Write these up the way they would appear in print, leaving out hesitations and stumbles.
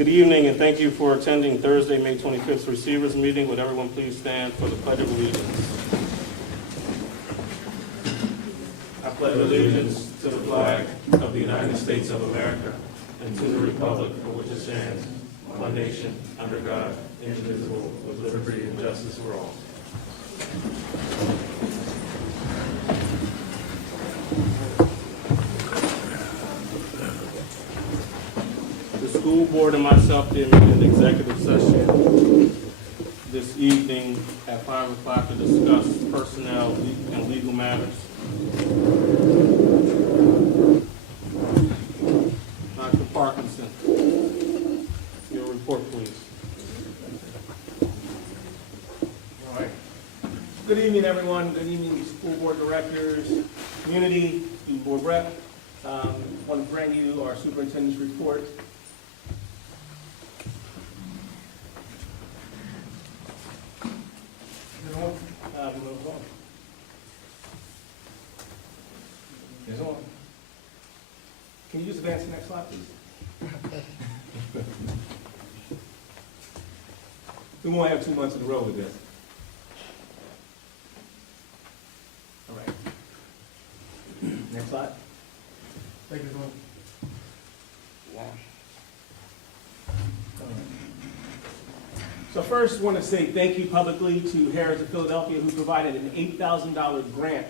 Good evening, and thank you for attending Thursday, May 25th Receivers Meeting. Would everyone please stand for the Pledge of Allegiance? I pledge allegiance to the flag of the United States of America and to the republic for which it stands, one nation, under God, indivisible, with liberty and justice for all. The school board and myself did meet an executive session this evening at 5 o'clock to discuss personnel and legal matters. Dr. Parkinson, your report, please. All right. Good evening, everyone. Good evening, school board directors, community, student board rep. I want to bring you our superintendent's report. It's on. Can you just advance the next slide, please? We won't have 2 months in a row with this. All right. Next slide. Thank you, everyone. So first, I want to say thank you publicly to Harris of Philadelphia, who provided an $8,000 grant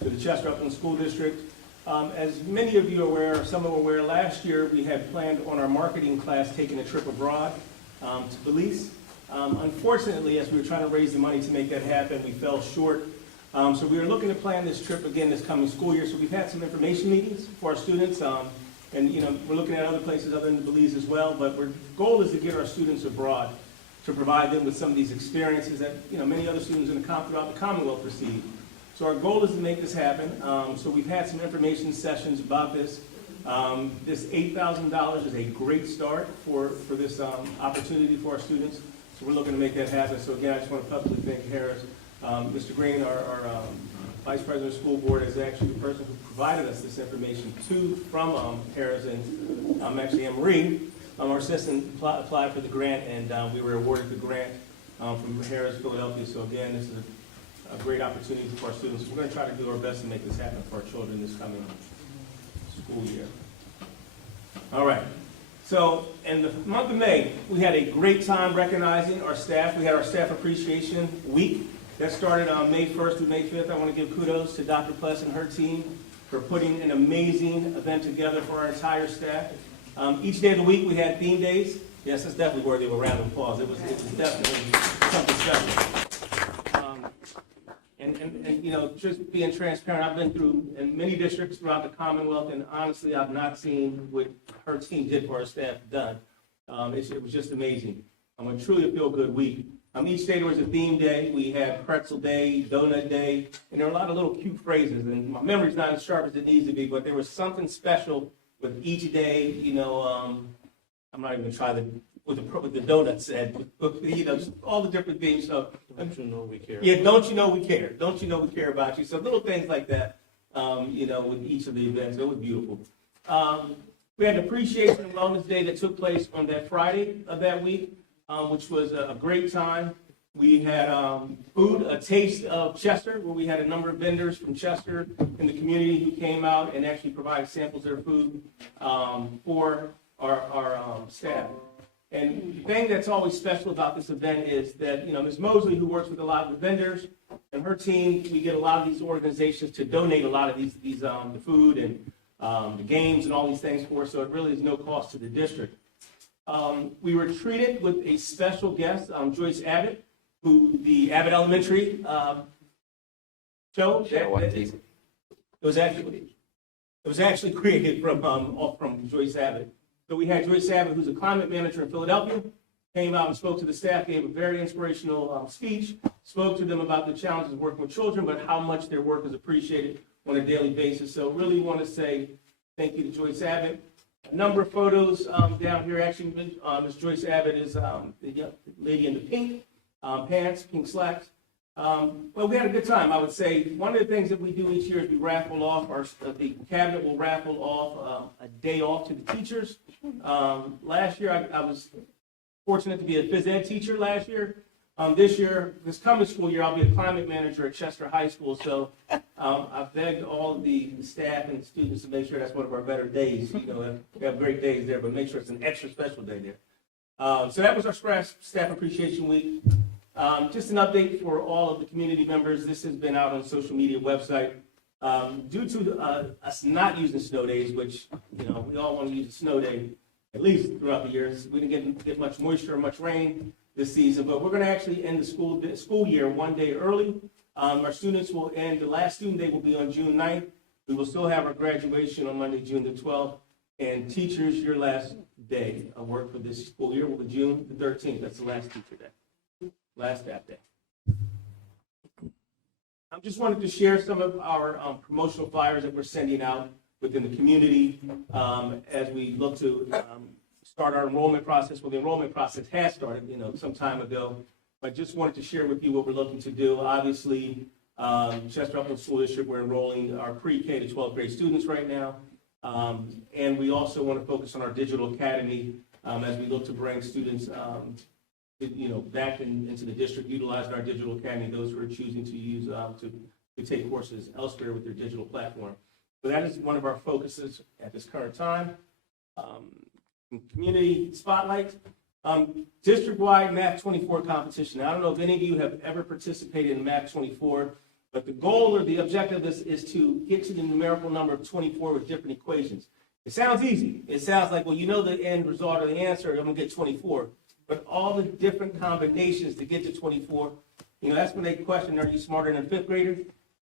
to the Chester Upland School District. As many of you are aware, some are aware, last year we had planned on our marketing class taking a trip abroad to Belize. Unfortunately, as we were trying to raise the money to make that happen, we fell short. So we were looking to plan this trip again this coming school year. So we've had some information meetings for our students. And we're looking at other places other than Belize as well. But our goal is to get our students abroad, to provide them with some of these experiences that many other students throughout the Commonwealth receive. So our goal is to make this happen. So we've had some information sessions about this. This $8,000 is a great start for this opportunity for our students. So we're looking to make that happen. So again, I just want to publicly thank Harris. Mr. Green, our Vice President of School Board, is actually the person who provided us this information from Harris, and actually Anne-Marie, our assistant, applied for the grant, and we were awarded the grant from Harris, Philadelphia. So again, this is a great opportunity for our students. We're going to try to do our best to make this happen for our children this coming school year. All right. So in the month of May, we had a great time recognizing our staff. We had our Staff Appreciation Week. That started on May 1st through May 5th. I want to give kudos to Dr. Pless and her team for putting an amazing event together for our entire staff. Each day of the week we had theme days. Yes, it's definitely worthy of a round of applause. It was definitely something special. And just being transparent, I've been through in many districts throughout the Commonwealth, and honestly, I've not seen what her team did for our staff done. It was just amazing. Truly a feel-good week. Each day there was a theme day. We had pretzel day, donut day, and there were a lot of little cute phrases. And my memory's not as sharp as it needs to be, but there was something special with each day. I'm not even gonna try what the donut said. Just all the different things. So Don't you know we care? yeah, don't you know we care? Don't you know we care about you? So little things like that. With each of the events, it was beautiful. We had an Appreciation and Wellness Day that took place on that Friday of that week, which was a great time. We had food, a taste of Chester, where we had a number of vendors from Chester in the community who came out and actually provided samples of their food for our staff. And the thing that's always special about this event is that, Ms. Mosley, who works with a lot of the vendors, and her team, we get a lot of these organizations to donate a lot of the food and the games and all these things for us, so it really is no cost to the district. We were treated with a special guest, Joyce Abbott, who the Abbott Elementary show. It was actually created from Joyce Abbott. So we had Joyce Abbott, who's a climate manager in Philadelphia, came out and spoke to the staff, gave a very inspirational speech, spoke to them about the challenges of working with children, but how much their work is appreciated on a daily basis. So really want to say thank you to Joyce Abbott. A number of photos down here. Actually, Ms. Joyce Abbott is the lady in the pink pants, pink slacks. Well, we had a good time, I would say. One of the things that we do each year is we raffle off, the cabinet will raffle off a day off to the teachers. Last year, I was fortunate to be a phys ed teacher last year. This year, this coming school year, I'll be a climate manager at Chester High School. So I've begged all of the staff and students to make sure that's one of our better days. You know, we have great days there, but make sure it's an extra special day there. So that was our Staff Appreciation Week. Just an update for all of the community members. This has been out on the social media website. Due to us not using snow days, which, you know, we all want to use a snow day at least throughout the years. We didn't get much moisture or much rain this season, but we're going to actually end the school year one day early. Our students will end, the last student day will be on June 9th. We will still have our graduation on Monday, June the 12th. And teachers, your last day of work for this school year will be June the 13th. That's the last teacher day, last staff day. I just wanted to share some of our promotional flyers that we're sending out within the community as we look to start our enrollment process. Well, the enrollment process has started, you know, some time ago. But just wanted to share with you what we're looking to do. Obviously, Chester Upland School District, we're enrolling our pre-K to 12th grade students right now. And we also want to focus on our digital academy as we look to bring students you know, back into the district, utilizing our digital academy, those who are choosing to use to take courses elsewhere with their digital platform. So that is one of our focuses at this current time. Community spotlight, district-wide Math 24 competition. Now, I don't know if any of you have ever participated in Math 24, but the goal or the objective is to get to the numerical number of 24 with different equations. It sounds easy. It sounds like, well, you know the end result or the answer, I'm going to get 24. But all the different combinations to get to 24, you know, that's when they question, are you smarter than a fifth grader?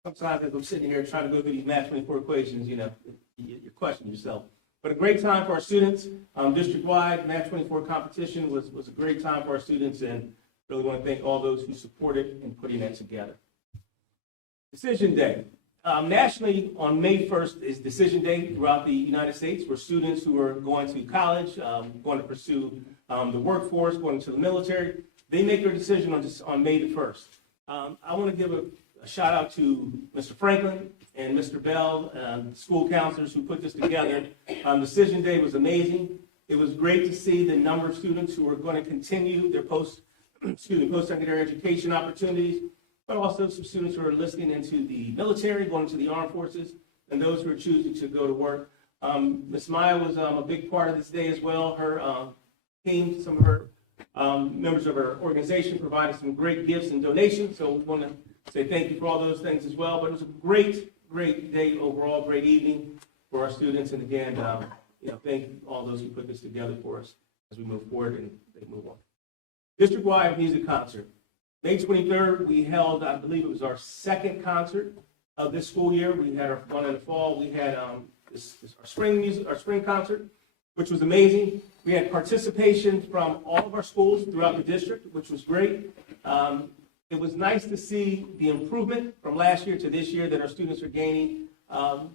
Sometimes as I'm sitting here trying to go through these Math 24 equations, you know, you're questioning yourself. But a great time for our students. District-wide Math 24 competition was a great time for our students, and really want to thank all those who supported in putting that together. Decision Day. Nationally, on May 1st is Decision Day throughout the United States, where students who are going to college, going to pursue the workforce, going to the military, they make their decision on May the 1st. I want to give a shout out to Mr. Franklin and Mr. Bell, school counselors who put this together. Decision Day was amazing. It was great to see the number of students who are going to continue their post-secondary education opportunities, but also some students who are enlisting into the military, going into the armed forces, and those who are choosing to go to work. Ms. Maya was a big part of this day as well. Her team, some of her members of her organization provided some great gifts and donations, so we want to say thank you for all those things as well. But it was a great day overall, great evening for our students, and again, you know, thank all those who put this together for us as we move forward and they move on. District-wide music concert. May 23rd, we held, I believe it was our second concert of this school year. We had our one in the fall. We had our spring concert, which was amazing. We had participation from all of our schools throughout the district, which was great. It was nice to see the improvement from last year to this year that our students are gaining.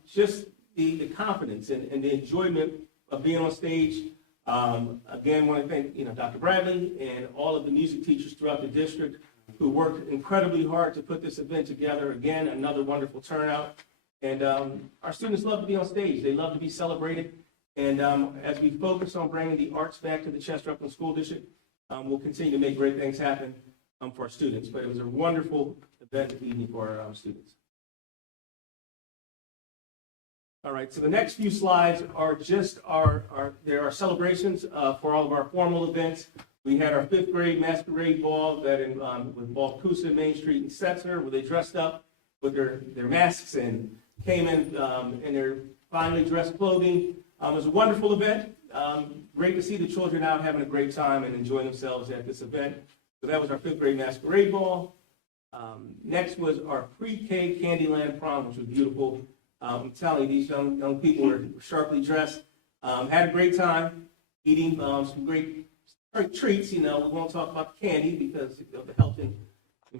Just the confidence and the enjoyment of being on stage. Again, want to thank Dr. Bradley and all of the music teachers throughout the district who worked incredibly hard to put this event together. Again, another wonderful turnout. And our students love to be on stage. They love to be celebrated. And as we focus on bringing the arts back to the Chester Upland School District, we'll continue to make great things happen for our students. But it was a wonderful event this evening for our students. All right, so the next few slides are just there are celebrations for all of our formal events. We had our 5th grade masquerade ball that with Balcousa and Main Street and Setzner, where they dressed up with their masks and came in their finely dressed clothing. It was a wonderful event. Great to see the children out having a great time and enjoying themselves at this event. So that was our 5th grade masquerade ball. Next was our pre-K Candyland prom, which was beautiful. I'm telling you, these young people were sharply dressed. Had a great time eating some great treats. We won't talk about the candy because of the health and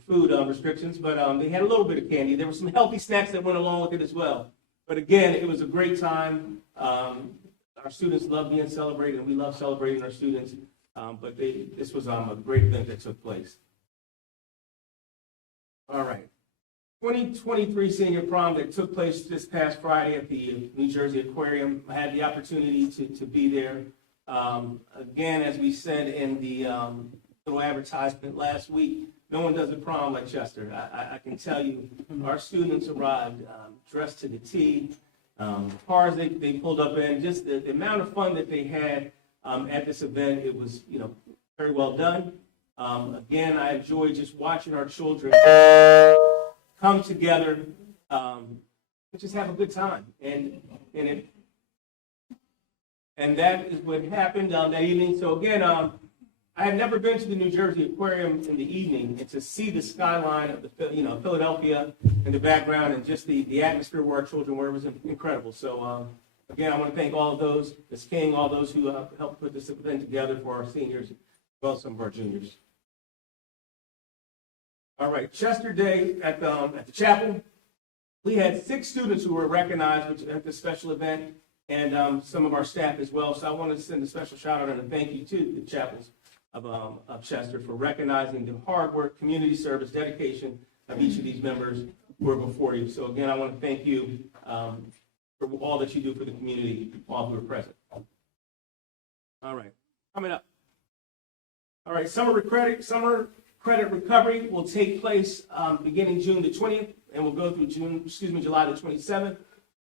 food restrictions, but they had a little bit of candy. There were some healthy snacks that went along with it as well. But again, it was a great time. Our students love being celebrated, and we love celebrating our students. But this was a great event that took place. All right. 2023 senior prom that took place this past Friday at the New Jersey Aquarium. I had the opportunity to be there. Again, as we said in the little advertisement last week, no one does a prom like Chester. I can tell you, our students arrived dressed to the T. Cars they pulled up in, just the amount of fun that they had at this event, it was, very well done. Again, I enjoyed just watching our children come together, and just have a good time. And that is what happened that evening. So again, I had never been to the New Jersey Aquarium in the evening, and to see the skyline of the Philadelphia in the background, and just the atmosphere where our children were, was incredible. So again, I want to thank all of those, Ms. King, all those who helped put this event together for our seniors, as well as some of our juniors. All right, Chester Day at the chapel. We had 6 students who were recognized at this special event, and some of our staff as well. So I wanted to send a special shout out and a thank you to the chapels of Chester for recognizing the hard work, community service, dedication of each of these members who are before you. So again, I want to thank you for all that you do for the community, all who are present. All right, coming up. All right, summer credit recovery will take place beginning June the 20th, and will go through July the 27th.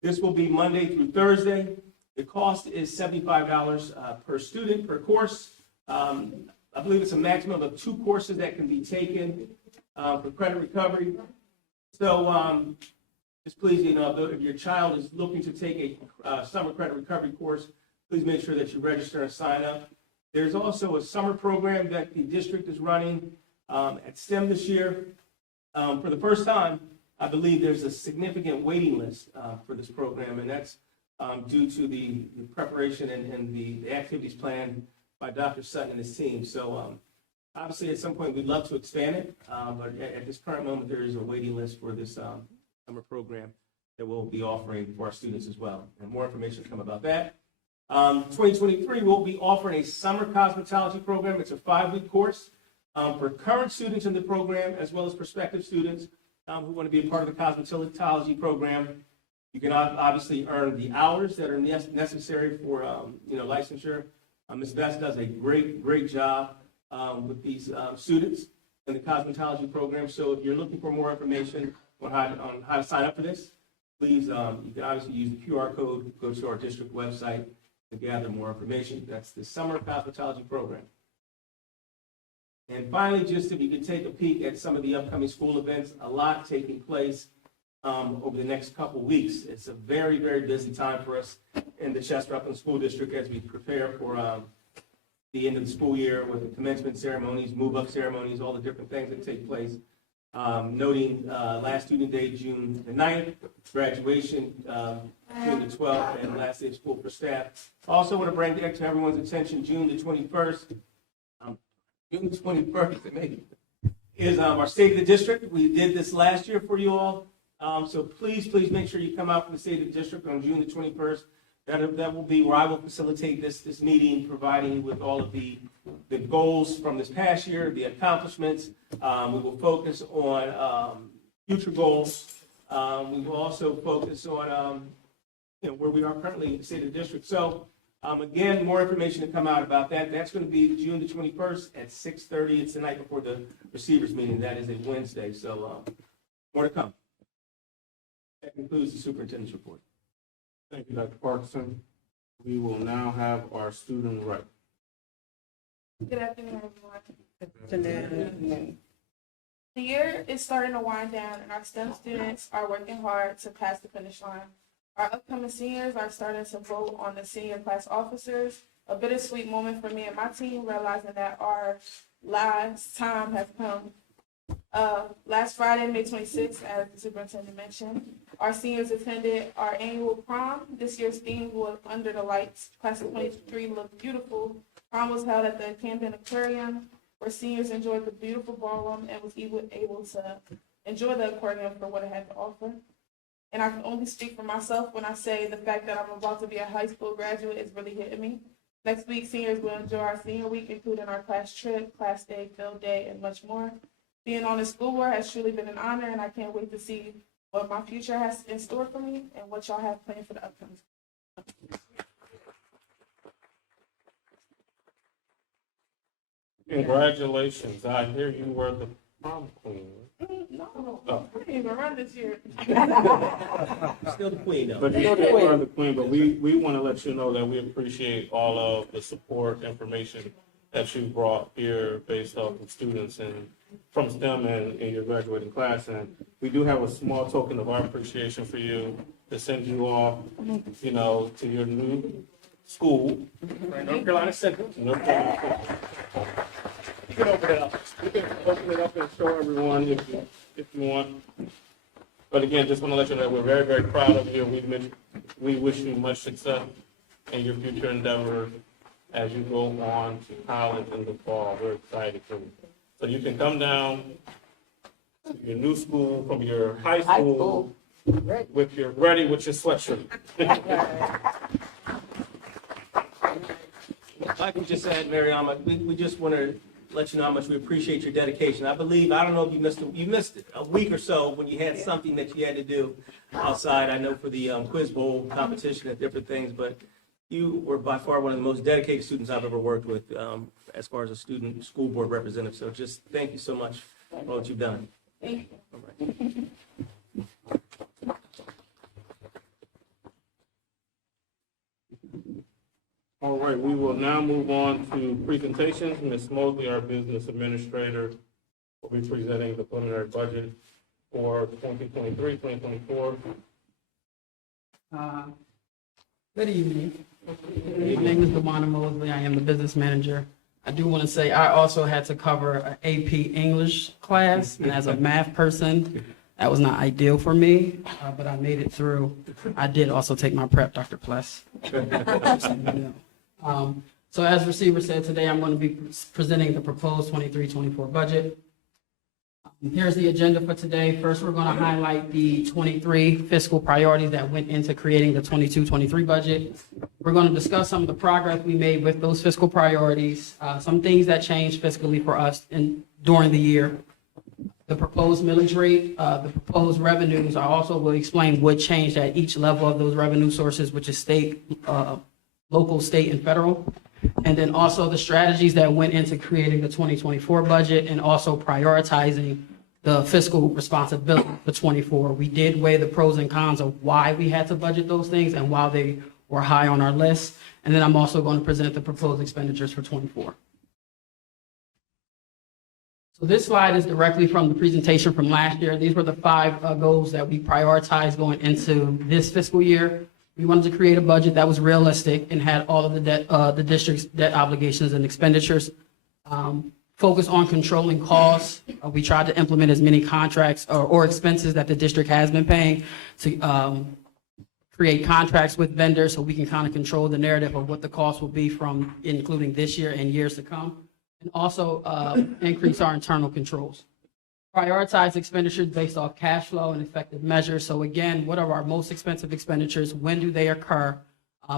This will be Monday through Thursday. The cost is $75 per student per course. I believe it's a maximum of 2 courses that can be taken for credit recovery. So just please, if your child is looking to take a summer credit recovery course, please make sure that you register and sign up. There's also a summer program that the district is running at STEM this year. For the first time, I believe there's a significant waiting list for this program, and that's due to the preparation and the activities planned by Dr. Sutton and his team. So obviously at some point we'd love to expand it, but at this current moment there is a waiting list for this summer program that we'll be offering for our students as well. And more information will come about that. 2023 we'll be offering a summer cosmetology program. It's a 5-week course for current students in the program as well as prospective students who want to be a part of the cosmetology program. You can obviously earn the hours that are necessary for licensure. Ms. Best does a great job with these students in the cosmetology program. So if you're looking for more information on how to sign up for this, please, you can obviously use the QR code, go to our district website to gather more information. That's the summer cosmetology program. And finally, just if you could take a peek at some of the upcoming school events, a lot taking place over the next couple weeks. It's a very busy time for us in the Chester Upland School District as we prepare for the end of the school year with the commencement ceremonies, move-up ceremonies, all the different things that take place. Noting last student day, June the 9th, graduation, June the 12th, and last day of school for staff. Also want to bring to everyone's attention June the 21st. June 21st, maybe, is our State of the District. We did this last year for you all. So please make sure you come out from the State of the District on June the 21st. That will be where I will facilitate this meeting, providing you with all of the goals from this past year, the accomplishments. We will focus on future goals. We will also focus on where we are currently in the State of the District. So again, more information to come out about that. That's going to be June the 21st at 6:30. It's the night before the receivers meeting. That is a Wednesday. So more to come. That concludes the superintendent's report. Thank you, Dr. Parkinson. We will now have our student rep. Good afternoon, everyone. The year is starting to wind down, and our STEM students are working hard to pass the finish line. Our upcoming seniors are starting to vote on the senior class officers, a bittersweet moment for me and my team, realizing that our last time has come. Last Friday, May 26th, as the superintendent mentioned, our seniors attended our annual prom. This year's theme was Under the Lights. Class of 23 looked beautiful. Prom was held at the Camden Aquarium, where seniors enjoyed the beautiful ballroom and was able to enjoy the aquarium for what it had to offer. And I can only speak for myself when I say the fact that I'm about to be a high school graduate is really hitting me. Next week, seniors will enjoy our senior week, including our class trip, class day, field day, and much more. Being on the school board has truly been an honor, and I can't wait to see what my future has in store for me and what y'all have planned for the upcoming. Congratulations. I hear you were the prom queen. No, I didn't even run this year. Still the queen, though. But you still are the queen, but we want to let you know that we appreciate all of the support, information that you brought here based off of students and from STEM and in your graduating class. And we do have a small token of our appreciation for you to send you off, you know, to your new school. Right, North Carolina Central. North Carolina. You can open it up. You can open it up and show everyone if you want. But again, just want to let you know that we're very, very proud of you. We wish you much success in your future endeavors as you go on to college in the fall. We're excited for you. So you can come down to your new school from your high school with your sweatshirt. Like we just said, Mariama, we just want to let you know how much we appreciate your dedication. I believe, I don't know if you missed a week or so when you had something that you had to do outside. I know for the quiz bowl competition and different things, but you were by far one of the most dedicated students I've ever worked with as far as a student school board representative. So just thank you so much for all that you've done. Thank you. All right. All right, we will now move on to presentations. Ms. Mosley, our business administrator, will be presenting the preliminary budget for 2023, 2024. Good evening. My name is DeWanda Mosley. I am the business manager. I do want to say I also had to cover an AP English class, and as a math person, that was not ideal for me, but I made it through. I did also take my prep, Dr. Pless. So as Receiver said, today I'm going to be presenting the proposed 23-24 budget. Here's the agenda for today. First, we're going to highlight the 23 fiscal priorities that went into creating the 22-23 budget. We're going to discuss some of the progress we made with those fiscal priorities, some things that changed fiscally for us during the year. The proposed millage rate, the proposed revenues. I also will explain what changed at each level of those revenue sources, which is state, local, state, and federal. And then also the strategies that went into creating the 2024 budget and also prioritizing the fiscal responsibility for 24. We did weigh the pros and cons of why we had to budget those things and why they were high on our list. And then I'm also going to present the proposed expenditures for 24. So this slide is directly from the presentation from last year. These were the 5 goals that we prioritized going into this fiscal year. We wanted to create a budget that was realistic and had all of the debt, the district's debt obligations and expenditures. Focus on controlling costs. We tried to implement as many contracts or expenses that the district has been paying to create contracts with vendors so we can kind of control the narrative of what the cost will be from including this year and years to come. And also increase our internal controls. Prioritize expenditures based off cash flow and effective measures. So again, what are our most expensive expenditures? When do they occur?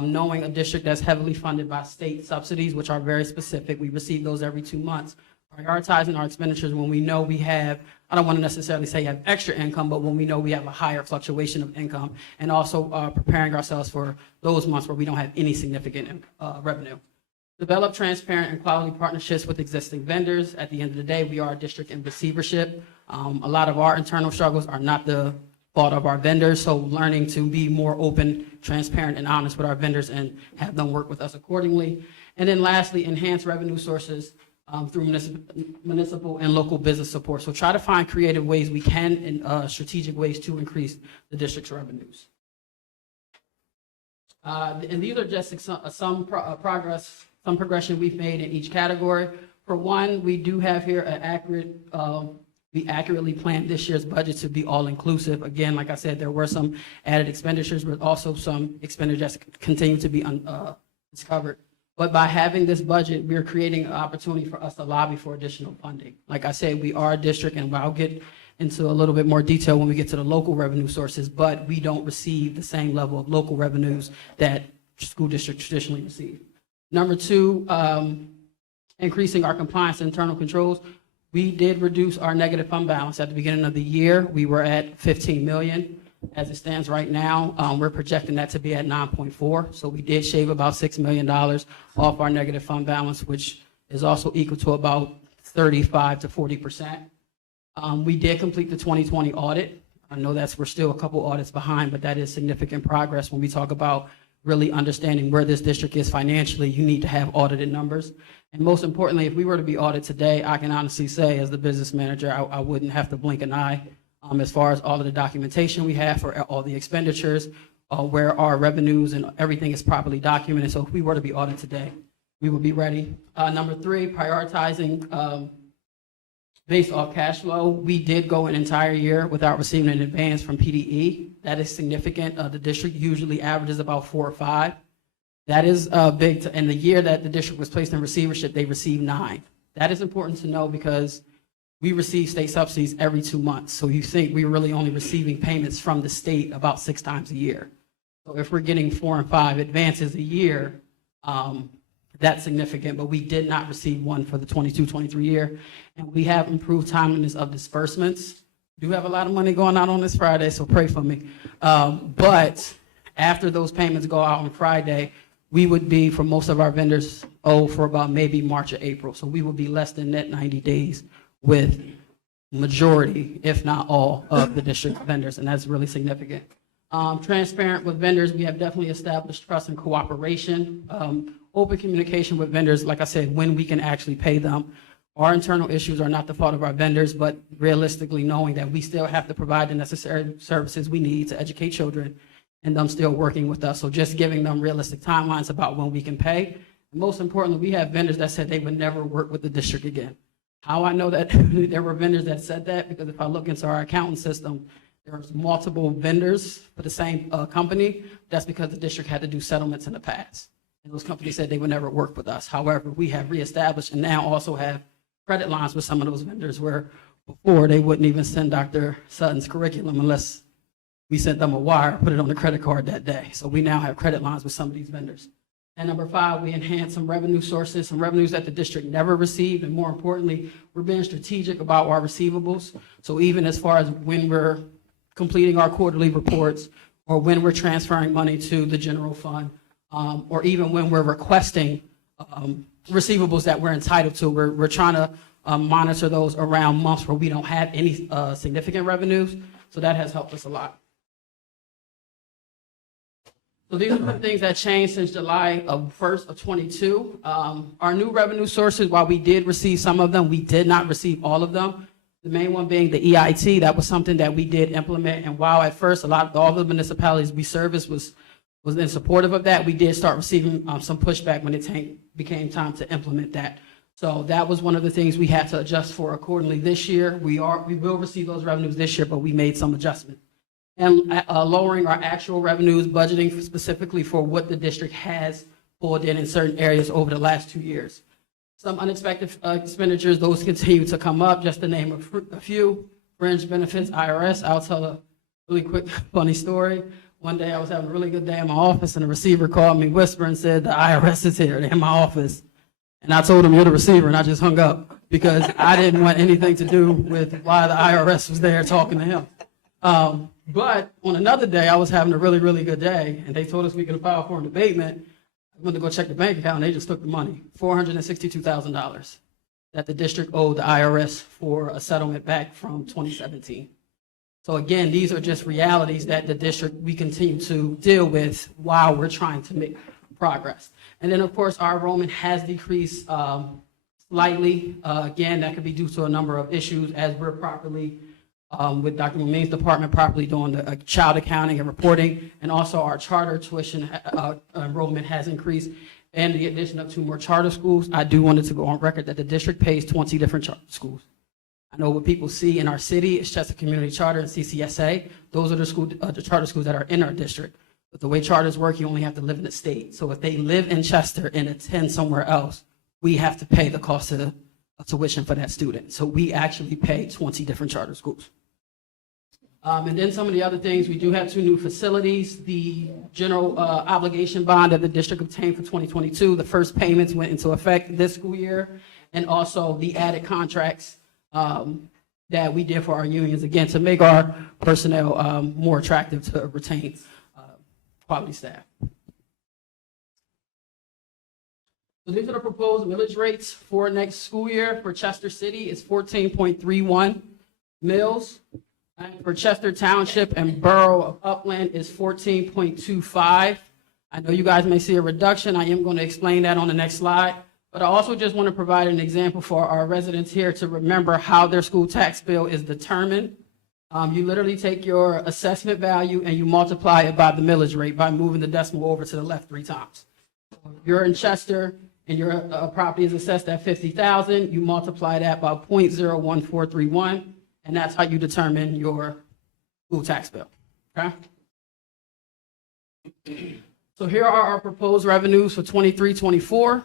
Knowing a district that's heavily funded by state subsidies, which are very specific. We receive those every 2 months. Prioritizing our expenditures when we know we have, I don't want to necessarily say have extra income, but when we know we have a higher fluctuation of income, and also preparing ourselves for those months where we don't have any significant revenue. Develop transparent and quality partnerships with existing vendors. At the end of the day, we are a district in receivership. A lot of our internal struggles are not the fault of our vendors, so learning to be more open, transparent, and honest with our vendors and have them work with us accordingly. And then lastly, enhance revenue sources through municipal and local business support. So try to find creative ways we can and strategic ways to increase the district's revenues. And these are just some progression we've made in each category. For one, we do have here an accurate, we accurately planned this year's budget to be all-inclusive. Again, like I said, there were some added expenditures, but also some expenditures that continue to be discovered. But by having this budget, we're creating an opportunity for us to lobby for additional funding. Like I said, we are a district, and I'll get into a little bit more detail when we get to the local revenue sources, but we don't receive the same level of local revenues that school districts traditionally receive. Number 2, increasing our compliance and internal controls. We did reduce our negative fund balance. At the beginning of the year, we were at 15 million. As it stands right now, we're projecting that to be at 9.4. So we did shave about $6 million off our negative fund balance, which is also equal to about 35 to 40%. We did complete the 2020 audit. I know we're still a couple audits behind, but that is significant progress when we talk about really understanding where this district is financially. You need to have audited numbers. And most importantly, if we were to be audited today, I can honestly say as the business manager, I wouldn't have to blink an eye as far as all of the documentation we have for all the expenditures, where our revenues and everything is properly documented. So if we were to be audited today, we would be ready. Number three, prioritizing based off cash flow. We did go an entire year without receiving an advance from PDE. That is significant. The district usually averages about 4 or 5. That is big. And the year that the district was placed in receivership, they received 9. That is important to know because we receive state subsidies every 2 months. So you think we're really only receiving payments from the state about 6 times a year. So if we're getting 4 and 5 advances a year, that's significant, but we did not receive one for the 22-23 year. And we have improved timeliness of disbursements. Do have a lot of money going out on this Friday, so pray for me. But after those payments go out on Friday, we would be, for most of our vendors, for about maybe March or April. So we will be less than net 90 days with majority, if not all, of the district vendors, and that's really significant. Transparent with vendors, we have definitely established trust and cooperation. Open communication with vendors, like I said, when we can actually pay them. Our internal issues are not the fault of our vendors, but realistically knowing that we still have to provide the necessary services we need to educate children and them still working with us. So just giving them realistic timelines about when we can pay. And most importantly, we have vendors that said they would never work with the district again. How I know that there were vendors that said that, because if I look into our accounting system, there's multiple vendors for the same company. That's because the district had to do settlements in the past. And those companies said they would never work with us. However, we have reestablished and now also have credit lines with some of those vendors where before they wouldn't even send Dr. Sutton's curriculum unless we sent them a wire, put it on the credit card that day. So we now have credit lines with some of these vendors. And number 5, we enhance some revenue sources, some revenues that the district never received. And more importantly, we're being strategic about our receivables. So even as far as when we're completing our quarterly reports or when we're transferring money to the general fund, or even when we're requesting receivables that we're entitled to, we're trying to monitor those around months where we don't have any significant revenues. So that has helped us a lot. So these are the things that changed since July 1st of 22. Our new revenue sources, while we did receive some of them, we did not receive all of them. The main one being the EIT. That was something that we did implement. And while at first all the municipalities we serviced was in supportive of that, we did start receiving some pushback when it became time to implement that. So that was one of the things we had to adjust for accordingly this year. We will receive those revenues this year, but we made some adjustment. And lowering our actual revenues, budgeting specifically for what the district has pulled in certain areas over the last 2 years. Some unexpected expenditures, those continue to come up. Just to name a few, fringe benefits, IRS. I'll tell a really quick funny story. One day I was having a really good day in my office and the receiver called me, whispering, and said, the IRS is here, they're in my office. And I told him, you're the receiver, and I just hung up because I didn't want anything to do with why the IRS was there talking to him. But on another day, I was having a really, really good day, and they told us we could file for an abatement. I went to go check the bank account, and they just took the money, $462,000 that the district owed the IRS for a settlement back from 2017. So again, these are just realities that the district, we continue to deal with while we're trying to make progress. And then, of course, our enrollment has decreased slightly. Again, that could be due to a number of issues as we're properly, with Dr. Mameen's department, properly doing the child accounting and reporting. And also our charter tuition enrollment has increased. And the addition of 2 more charter schools. I do want it to go on record that the district pays 20 different charter schools. I know what people see in our city is Chester Community Charter and CCSA. Those are the charter schools that are in our district. But the way charters work, you only have to live in the state. So if they live in Chester and attend somewhere else, we have to pay the cost of tuition for that student. So we actually pay 20 different charter schools. And then some of the other things, we do have 2 new facilities. The general obligation bond that the district obtained for 2022, the first payments went into effect this school year. And also the added contracts that we did for our unions, again, to make our personnel more attractive to retain quality staff. So these are the proposed millage rates for next school year. For Chester City, it's 14.31 mills. And for Chester Township and Borough of Upland is 14.25. I know you guys may see a reduction. I am going to explain that on the next slide. But I also just want to provide an example for our residents here to remember how their school tax bill is determined. You literally take your assessment value and you multiply it by the millage rate by moving the decimal over to the left 3 times. If you're in Chester and your property is assessed at 50,000, you multiply that by 0.01431, and that's how you determine your school tax bill. Okay? So here are our proposed revenues for 23-24.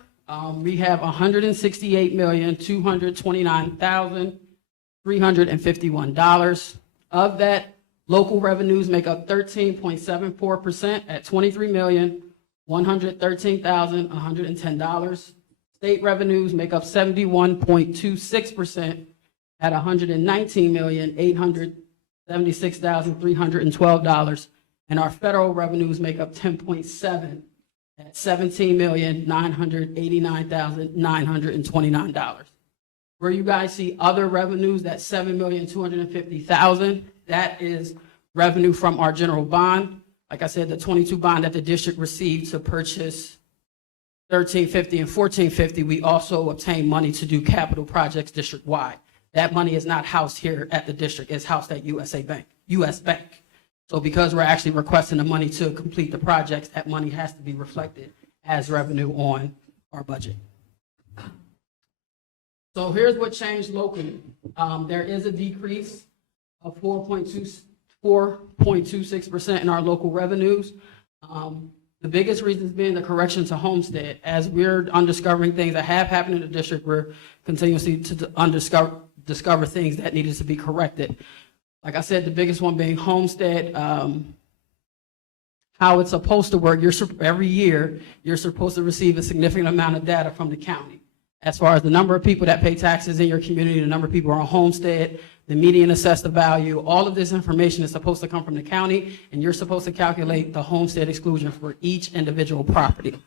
We have $168,229,351. Of that, local revenues make up 13.74% at $23,113,110. State revenues make up 71.26% at $119,876,312. And our federal revenues make up 10.7 at $17,989,929. Where you guys see other revenues, that's $7,250,000. That is revenue from our general bond. Like I said, the 22 bond that the district received to purchase 1350 and 1450, we also obtained money to do capital projects district-wide. That money is not housed here at the district, it's housed at US Bank. So because we're actually requesting the money to complete the projects, that money has to be reflected as revenue on our budget. So here's what changed locally. There is a decrease of 4.26% in our local revenues. The biggest reasons being the correction to homestead. As we're undiscovering things that have happened in the district, we're continuously to discover things that needed to be corrected. Like I said, the biggest one being homestead, how it's supposed to work. Every year, you're supposed to receive a significant amount of data from the county. As far as the number of people that pay taxes in your community, the number of people who are on homestead, the median assessed value, all of this information is supposed to come from the county, and you're supposed to calculate the homestead exclusion for each individual property.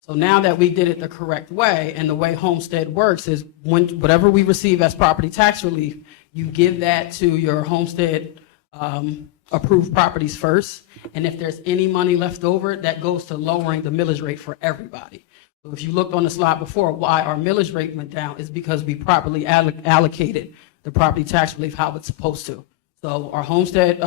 So now that we did it the correct way, and the way homestead works is whatever we receive as property tax relief, you give that to your homestead approved properties first, and if there's any money left over, that goes to lowering the millage rate for everybody. So if you looked on the slide before, why our millage rate went down is because we properly allocated the property tax relief how it's supposed to. So our homestead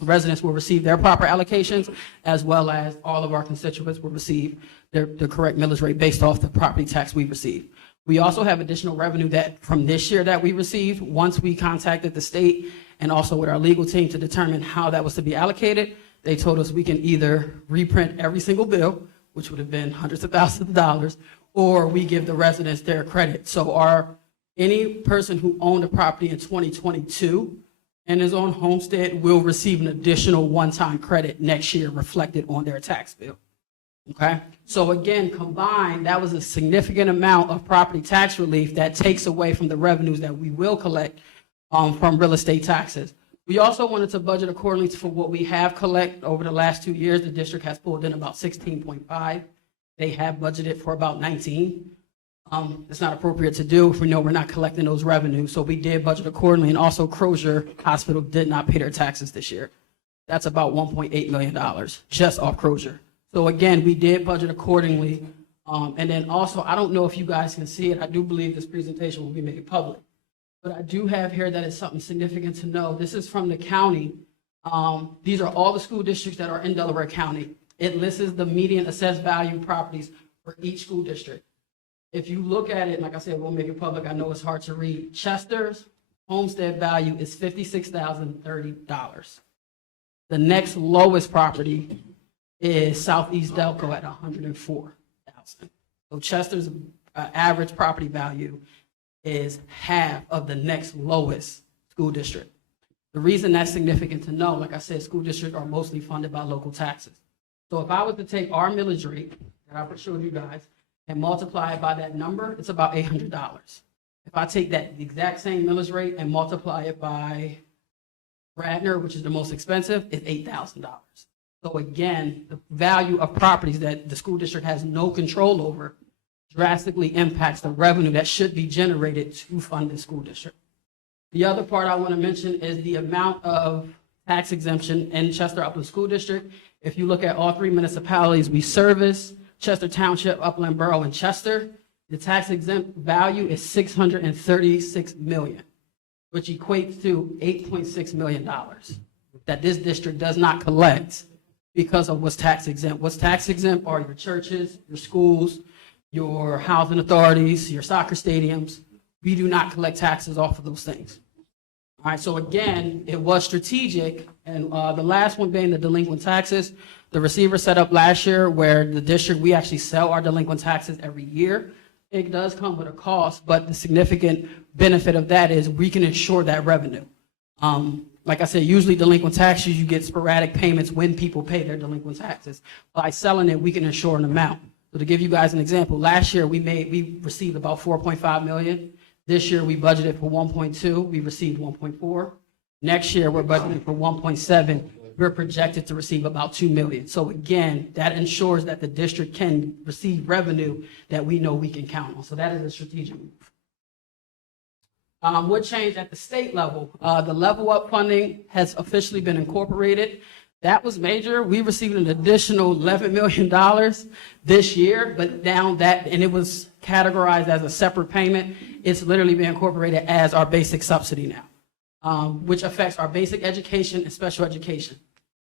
residents will receive their proper allocations, as well as all of our constituents will receive the correct millage rate based off the property tax we received. We also have additional revenue that from this year that we received once we contacted the state and also with our legal team to determine how that was to be allocated. They told us we can either reprint every single bill, which would have been hundreds of thousands of dollars, or we give the residents their credit. So any person who owned a property in 2022 and is on homestead will receive an additional one-time credit next year reflected on their tax bill. Okay? So again, combined, that was a significant amount of property tax relief that takes away from the revenues that we will collect from real estate taxes. We also wanted to budget accordingly for what we have collected over the last 2 years. The district has pulled in about 16.5. They have budgeted for about 19. It's not appropriate to do if we know we're not collecting those revenues. So we did budget accordingly, and also Crozier Hospital did not pay their taxes this year. That's about $1.8 million just off Crozier. So again, we did budget accordingly. And then also, I don't know if you guys can see it. I do believe this presentation will be made public. But I do have here that is something significant to know. This is from the county. These are all the school districts that are in Delaware County. It lists the median assessed value properties for each school district. If you look at it, like I said, we'll make it public. I know it's hard to read. Chester's homestead value is $56,030. The next lowest property is Southeast Delco at $104,000. So Chester's average property value is half of the next lowest school district. The reason that's significant to know, like I said, school districts are mostly funded by local taxes. So if I was to take our millage rate that I showed you guys and multiply it by that number, it's about $800. If I take that exact same millage rate and multiply it by Radnor, which is the most expensive, it's $8,000. So again, the value of properties that the school district has no control over drastically impacts the revenue that should be generated to fund the school district. The other part I want to mention is the amount of tax exemption in Chester Upland School District. If you look at all three municipalities we service, Chester Township, Upland Borough, and Chester, the tax exempt value is $636 million, which equates to $8.6 million that this district does not collect because of what's tax exempt. What's tax exempt are your churches, your schools, your housing authorities, your soccer stadiums. We do not collect taxes off of those things. All right, so again, it was strategic, and the last one being the delinquent taxes. The receiver set up last year where the district, we actually sell our delinquent taxes every year. It does come with a cost, but the significant benefit of that is we can ensure that revenue. Like I said, usually delinquent taxes, you get sporadic payments when people pay their delinquent taxes. By selling it, we can ensure an amount. So to give you guys an example, last year we received about 4.5 million. This year we budgeted for 1.2, we received 1.4. Next year we're budgeting for 1.7. We're projected to receive about 2 million. So again, that ensures that the district can receive revenue that we know we can count on. So that is a strategic move. What changed at the state level? The Level Up funding has officially been incorporated. That was major. We received an additional $11 million this year, but now that, and it was categorized as a separate payment, it's literally been incorporated as our basic subsidy now, which affects our basic education and special education.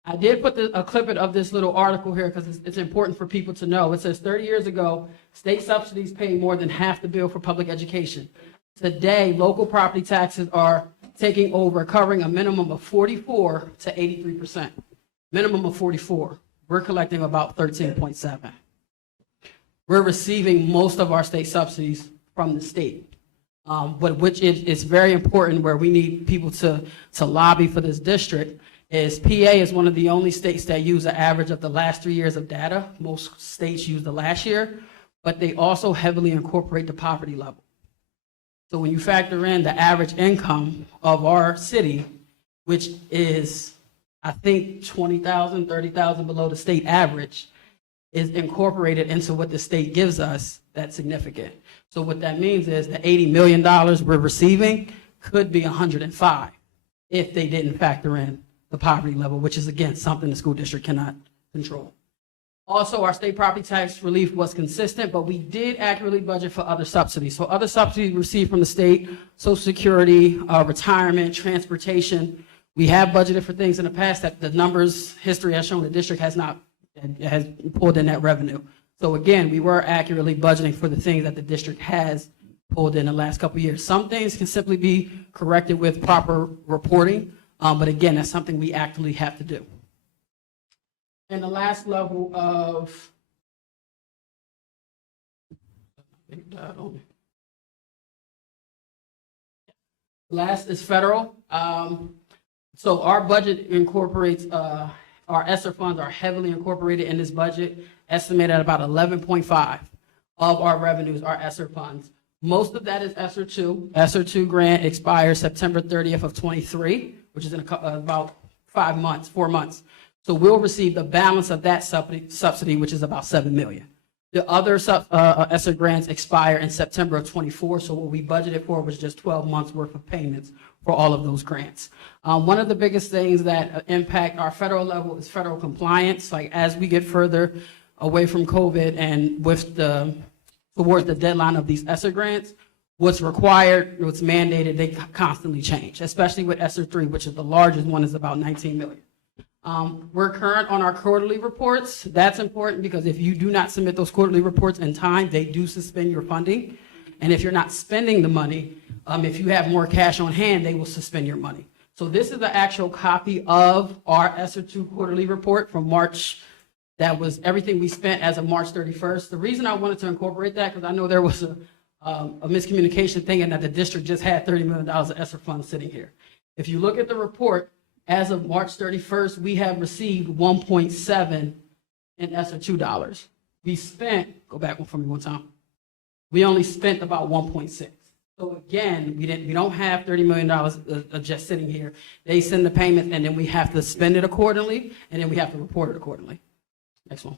I did put a clip of this little article here because it's important for people to know. It says 30 years ago, state subsidies paid more than half the bill for public education. Today, local property taxes are taking over, covering a minimum of 44 to 83%. Minimum of 44. We're collecting about 13.7. We're receiving most of our state subsidies from the state, but which is very important where we need people to lobby for this district. Is PA is one of the only states that use an average of the last 3 years of data. Most states use the last year, but they also heavily incorporate the poverty level. So when you factor in the average income of our city, which is, I think, 20,000, 30,000 below the state average, is incorporated into what the state gives us, that's significant. So what that means is the $80 million we're receiving could be 105 if they didn't factor in the poverty level, which is, again, something the school district cannot control. Also, our state property tax relief was consistent, but we did accurately budget for other subsidies. So other subsidies received from the state, Social Security, retirement, transportation. We have budgeted for things in the past that the numbers, history has shown the district has pulled in that revenue. So again, we were accurately budgeting for the things that the district has pulled in the last couple of years. Some things can simply be corrected with proper reporting, but again, that's something we actively have to do. And the last level of, last is federal. So our budget incorporates, our ESSER funds are heavily incorporated in this budget, estimated at about 11.5 of our revenues are ESSER funds. Most of that is ESSER 2. ESSER 2 grant expires September 30th of 23, which is in about 4 months. So we'll receive the balance of that subsidy, which is about $7 million. The other ESSER grants expire in September of 24, so what we budgeted for was just 12 months worth of payments for all of those grants. One of the biggest things that impact our federal level is federal compliance. Like as we get further away from COVID and towards the deadline of these ESSER grants, what's required, what's mandated, they constantly change, especially with ESSER 3, which is the largest one, is about 19 million. We're current on our quarterly reports. That's important because if you do not submit those quarterly reports in time, they do suspend your funding. And if you're not spending the money, if you have more cash on hand, they will suspend your money. So this is the actual copy of our ESSER 2 quarterly report from March. That was everything we spent as of March 31st. The reason I wanted to incorporate that, because I know there was a miscommunication thinking that the district just had $30 million of ESSER funds sitting here. If you look at the report, as of March 31st, we have received 1.7 in ESSER 2 dollars. We spent, go back for me one time. We only spent about 1.6. So again, we don't have $30 million just sitting here. They send the payment, and then we have to spend it accordingly, and then we have to report it accordingly. Next one.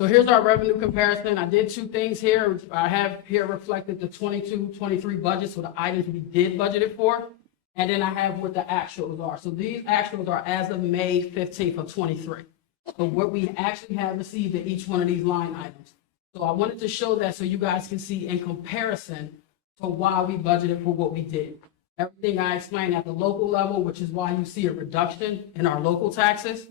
So here's our revenue comparison. I did two things here. I have here reflected the 22-23 budget, so the items we did budget it for, and then I have what the actuals are. So these actuals are as of May 15th of 23. So what we actually have received in each one of these line items. So I wanted to show that so you guys can see in comparison to why we budgeted for what we did. Everything I explained at the local level, which is why you see a reduction in our local taxes.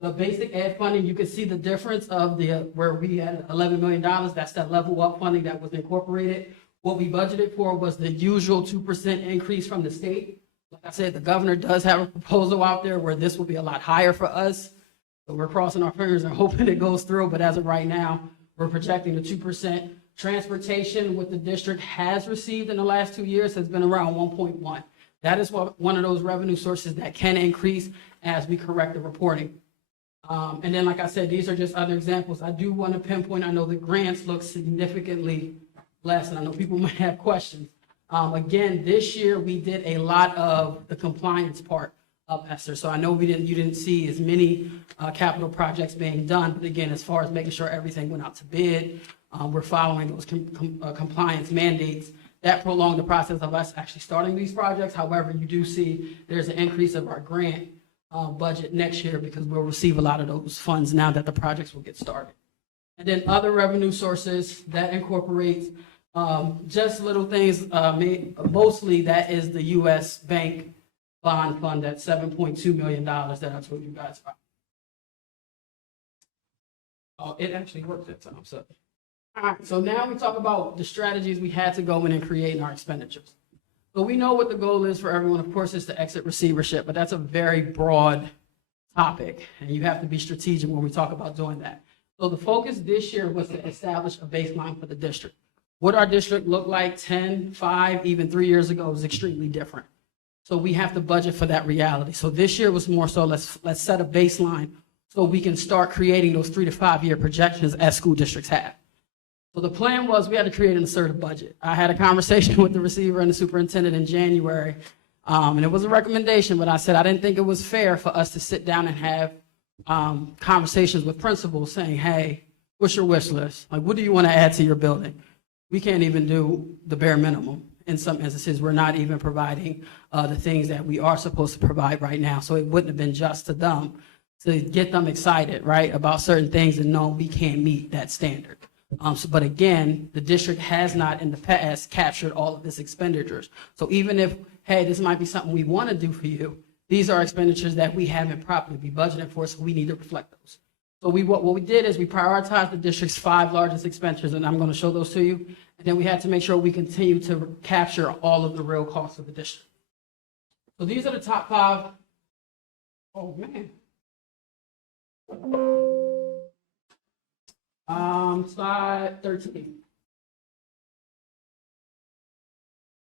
The basic ed funding, you can see the difference of where we had $11 million. That's that level up funding that was incorporated. What we budgeted for was the usual 2% increase from the state. Like I said, the governor does have a proposal out there where this will be a lot higher for us. So we're crossing our fingers and hoping it goes through, but as of right now, we're projecting the 2%. Transportation, what the district has received in the last 2 years has been around 1.1. That is one of those revenue sources that can increase as we correct the reporting. And then, like I said, these are just other examples. I do want to pinpoint, I know the grants look significantly less, and I know people might have questions. Again, this year, we did a lot of the compliance part of Esther. So I know you didn't see as many capital projects being done, but again, as far as making sure everything went out to bid, we're following those compliance mandates. That prolonged the process of us actually starting these projects. However, you do see there's an increase of our grant budget next year because we'll receive a lot of those funds now that the projects will get started. And then other revenue sources that incorporates just little things, mostly that is the U.S. Bank bond fund, that $7.2 million that I told you guys about. Oh, it actually worked that time, so. All right, so now we talk about the strategies we had to go in and create in our expenditures. So we know what the goal is for everyone, of course, is to exit receivership, but that's a very broad topic, and you have to be strategic when we talk about doing that. So the focus this year was to establish a baseline for the district. What our district looked like 10, 5, even 3 years ago was extremely different. So we have to budget for that reality. So this year was more so let's set a baseline so we can start creating those 3 to 5 year projections as school districts have. So the plan was we had to create an assertive budget. I had a conversation with the receiver and the superintendent in January, and it was a recommendation, but I said I didn't think it was fair for us to sit down and have conversations with principals saying, hey, what's your wish list? Like, what do you want to add to your building? We can't even do the bare minimum. In some instances, we're not even providing the things that we are supposed to provide right now. So it wouldn't have been just to them to get them excited, right, about certain things and know we can't meet that standard. But again, the district has not in the past captured all of this expenditures. So even if, hey, this might be something we want to do for you, these are expenditures that we haven't properly be budgeted for, so we need to reflect those. So what we did is we prioritized the district's 5 largest expenditures, and I'm going to show those to you. And then we had to make sure we continue to capture all of the real costs of the district. So these are the top 5. Oh, man. Slide 13.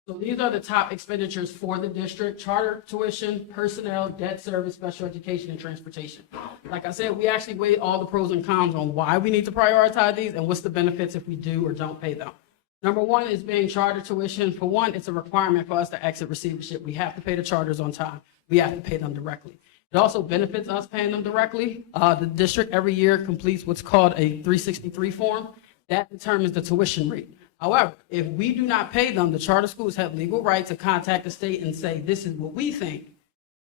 So these are the top expenditures for the district: charter tuition, personnel, debt service, special education, and transportation. Like I said, we actually weighed all the pros and cons on why we need to prioritize these and what's the benefits if we do or don't pay them. Number one is being charter tuition. For one, it's a requirement for us to exit receivership. We have to pay the charters on time. We have to pay them directly. It also benefits us paying them directly. The district every year completes what's called a 363 form. That determines the tuition rate. However, if we do not pay them, the charter schools have legal right to contact the state and say, this is what we think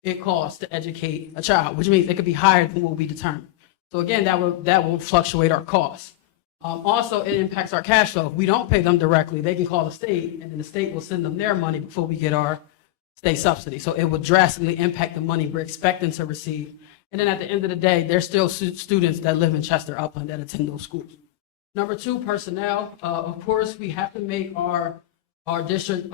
it costs to educate a child, which means it could be higher than what we determine. So again, that will fluctuate our costs. Also, it impacts our cash flow. If we don't pay them directly, they can call the state, and then the state will send them their money before we get our state subsidy. So it will drastically impact the money we're expecting to receive. And then at the end of the day, there's still students that live in Chester Upland that attend those schools. Number 2, personnel. Of course, we have to make our district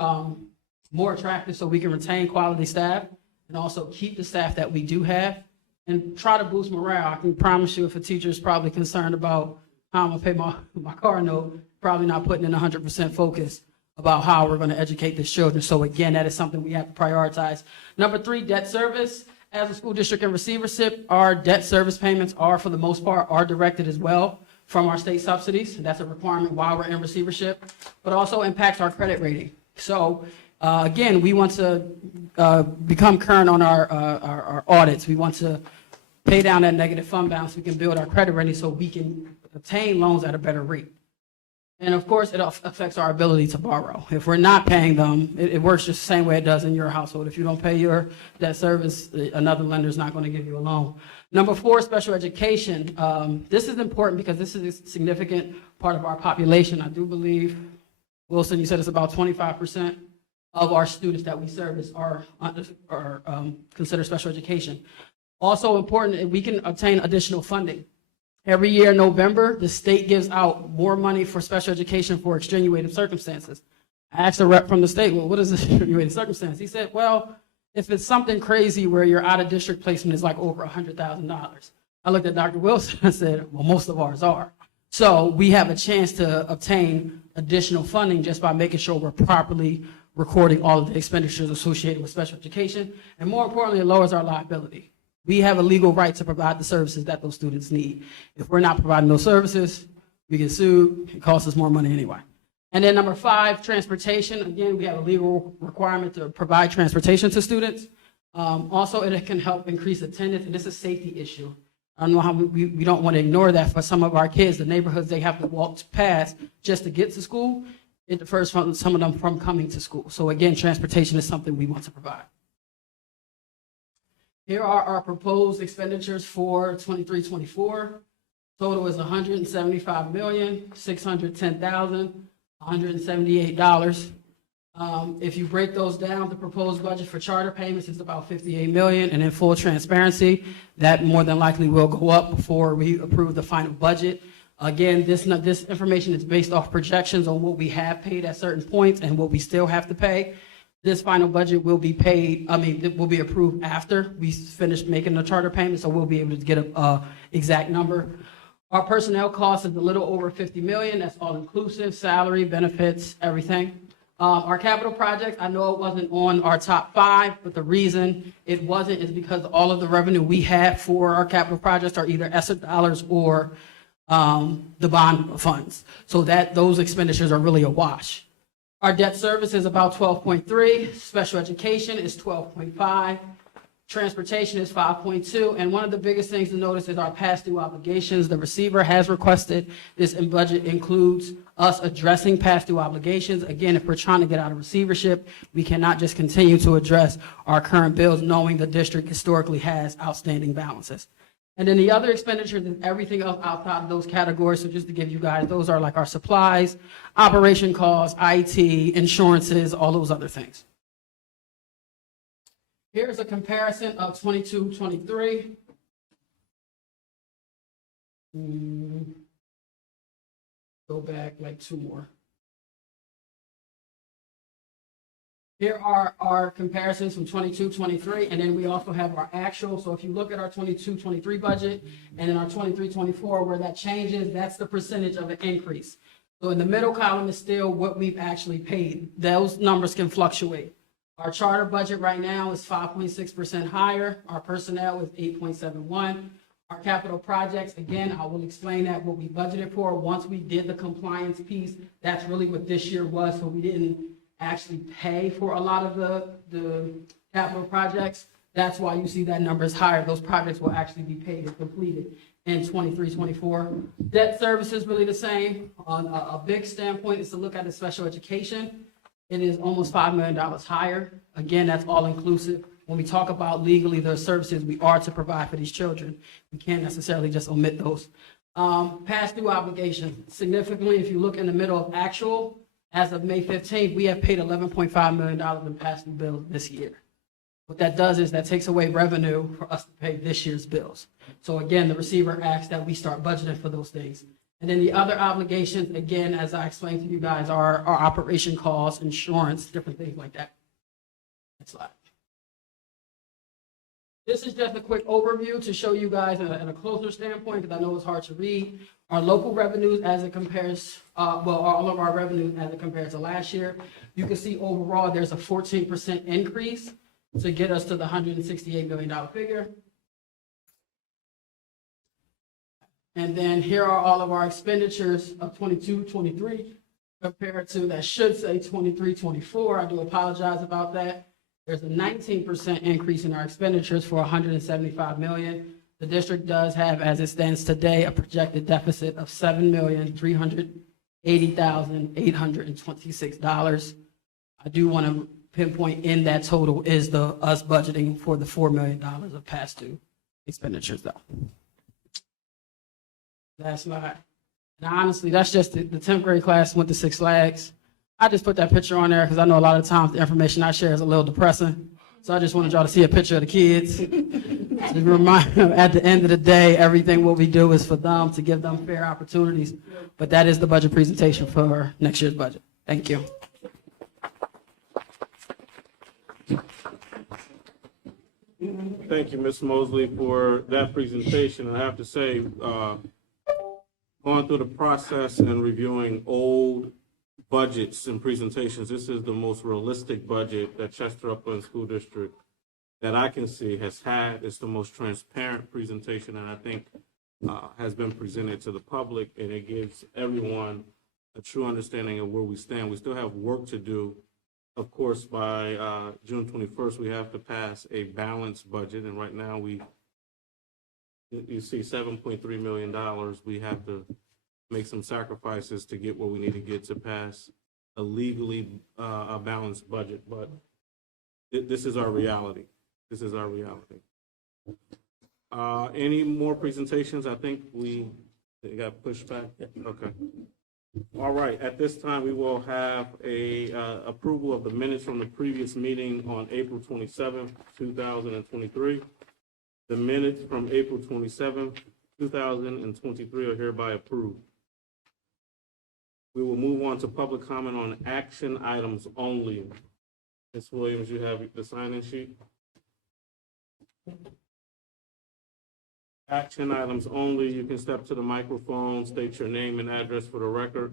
more attractive so we can retain quality staff and also keep the staff that we do have and try to boost morale. I can promise you if a teacher is probably concerned about how I'm going to pay my car note, probably not putting in 100% focus about how we're going to educate the children. So again, that is something we have to prioritize. Number 3, debt service. As a school district in receivership, our debt service payments are, for the most part, are directed as well. from our state subsidies. That's a requirement while we're in receivership, but also impacts our credit rating. So again, we want to become current on our audits. We want to pay down that negative fund balance. We can build our credit rating so we can obtain loans at a better rate. And of course, it affects our ability to borrow. If we're not paying them, it works just the same way it does in your household. If you don't pay your debt service, another lender is not going to give you a loan. Number 4, special education. This is important because this is a significant part of our population. I do believe, Wilson, you said it's about 25% of our students that we service are considered special education. Also important, we can obtain additional funding. Every year in November, the state gives out more money for special education for extenuating circumstances. I asked a rep from the state, well, what is this extenuating circumstance? He said, well, if it's something crazy where your out-of-district placement is like over $100,000. I looked at Dr. Wilson and said, well, most of ours are. So we have a chance to obtain additional funding just by making sure we're properly recording all of the expenditures associated with special education. And more importantly, it lowers our liability. We have a legal right to provide the services that those students need. If we're not providing those services, we get sued. It costs us more money anyway. And then number 5, transportation. Again, we have a legal requirement to provide transportation to students. Also, it can help increase attendance, and this is a safety issue. I don't know how we don't want to ignore that for some of our kids. The neighborhoods they have to walk past just to get to school, it defers from some of them from coming to school. So again, transportation is something we want to provide. Here are our proposed expenditures for 23-24. Total is $175,610,178. If you break those down, the proposed budget for charter payments is about $58 million, and in full transparency, that more than likely will go up before we approve the final budget. Again, this information is based off projections on what we have paid at certain points and what we still have to pay. This final budget will be paid, it will be approved after we finish making the charter payment, so we'll be able to get an exact number. Our personnel cost is a little over $50 million. That's all inclusive, salary, benefits, everything. Our capital projects, I know it wasn't on our top 5, but the reason it wasn't is because all of the revenue we have for our capital projects are either ESSER dollars or the bond funds. So those expenditures are really a wash. Our debt service is about 12.3, special education is 12.5, transportation is 5.2, and one of the biggest things to notice is our past due obligations. The receiver has requested this budget includes us addressing past due obligations. Again, if we're trying to get out of receivership, we cannot just continue to address our current bills knowing the district historically has outstanding balances. And then the other expenditures is everything else outside of those categories. So just to give you guys, those are like our supplies, operation costs, IT, insurances, all those other things. Here's a comparison of 22-23. Go back like 2 more. Here are our comparisons from 22-23, and then we also have our actual. So if you look at our 22-23 budget and then our 23-24, where that changes, that's the percentage of an increase. So in the middle column is still what we've actually paid. Those numbers can fluctuate. Our charter budget right now is 5.6% higher. Our personnel is 8.71. Our capital projects, again, I will explain that what we budgeted for. Once we did the compliance piece, that's really what this year was. So we didn't actually pay for a lot of the capital projects. That's why you see that number is higher. Those projects will actually be paid and completed in 23-24. Debt service is really the same. On a big standpoint is to look at the special education. It is almost $5 million higher. Again, that's all inclusive. When we talk about legally the services we are to provide for these children, we can't necessarily just omit those. Past due obligations, significantly, if you look in the middle of actual, as of May 15th, we have paid $11.5 million in past due bills this year. What that does is that takes away revenue for us to pay this year's bills. So again, the receiver asks that we start budgeting for those things. And then the other obligations, again, as I explained to you guys, are our operation costs, insurance, different things like that. Next slide. This is just a quick overview to show you guys at a closer standpoint, because I know it's hard to read. Our local revenues as it compares, all of our revenues as it compares to last year. You can see overall there's a 14% increase to get us to the $168 million figure. And then here are all of our expenditures of 22, 23 compared to, that should say 23, 24. I do apologize about that. There's a 19% increase in our expenditures for 175 million. The district does have, as it stands today, a projected deficit of $7,380,826. I do want to pinpoint in that total is us budgeting for the $4 million of past due expenditures though. That's not, now honestly, that's just the 10th grade class went to Six Flags. I just put that picture on there because I know a lot of times the information I share is a little depressing. So I just wanted y'all to see a picture of the kids. To remind them at the end of the day, everything what we do is for them, to give them fair opportunities. But that is the budget presentation for next year's budget. Thank you. Thank you, Ms. Mosley, for that presentation. I have to say, going through the process and reviewing old budgets and presentations, this is the most realistic budget that Chester Upland School District that I can see has had. It's the most transparent presentation, and I think has been presented to the public, and it gives everyone a true understanding of where we stand. We still have work to do. Of course, by June 21st, we have to pass a balanced budget, and right now you see $7.3 million. We have to make some sacrifices to get what we need to get to pass a legally a balanced budget, but this is our reality. This is our reality. Any more presentations? I think we got pushed back. Okay. All right, at this time, we will have a approval of the minutes from the previous meeting on April 27th, 2023. The minutes from April 27th, 2023 are hereby approved. We will move on to public comment on action items only. Ms. Williams, you have the sign-in sheet. Action items only. You can step to the microphone, state your name and address for the record,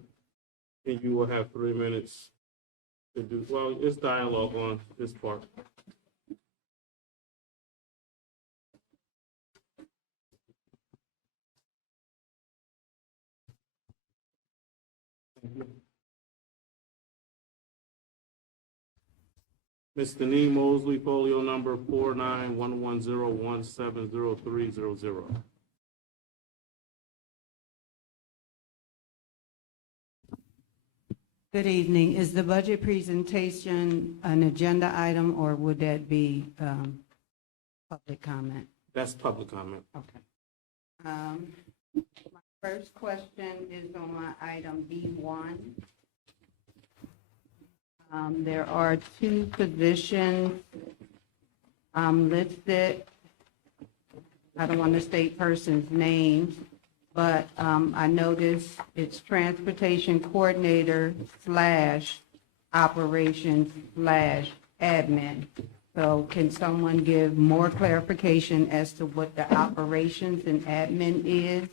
and you will have 3 minutes to do, well, it's dialogue on this part. Ms. Denise Mosley, folio number 491101703000. Good evening. Is the budget presentation an agenda item, or would that be public comment? That's public comment. Okay. My first question is on my item B1. There are 2 positions listed. I don't want to state persons' names, but I noticed it's transportation coordinator / operations / admin. So can someone give more clarification as to what the operations and admin is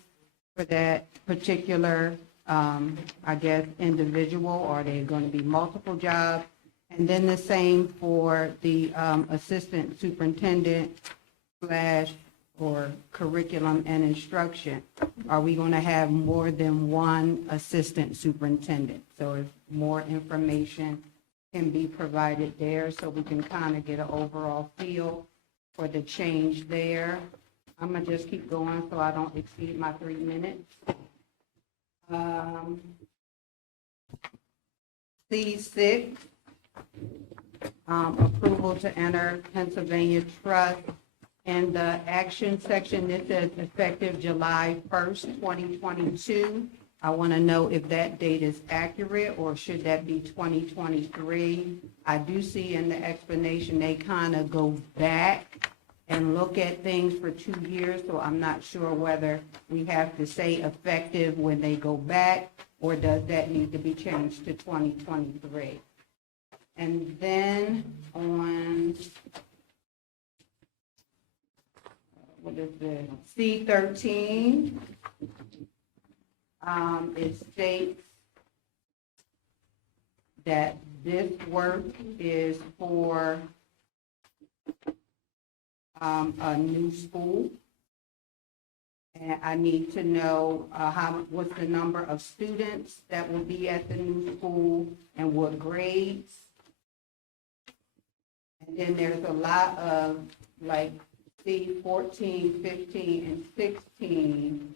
for that particular I guess, individual? Are there going to be multiple jobs? And then the same for the assistant superintendent / or curriculum and instruction. Are we going to have more than one assistant superintendent? So if more information can be provided there so we can kind of get an overall feel for the change there. I'm going to just keep going so I don't exceed my 3 minutes. C6, approval to enter Pennsylvania Trust. In the action section, this says effective July 1st, 2022. I want to know if that date is accurate, or should that be 2023? I do see in the explanation they kind of go back and look at things for 2 years, so I'm not sure whether we have to say effective when they go back, or does that need to be changed to 2023? And then on, what is this, C13, it states that this work is for a new school, And I need to know what's the number of students that will be at the new school and what grades. And then there's a lot of like C14, 15, and 16.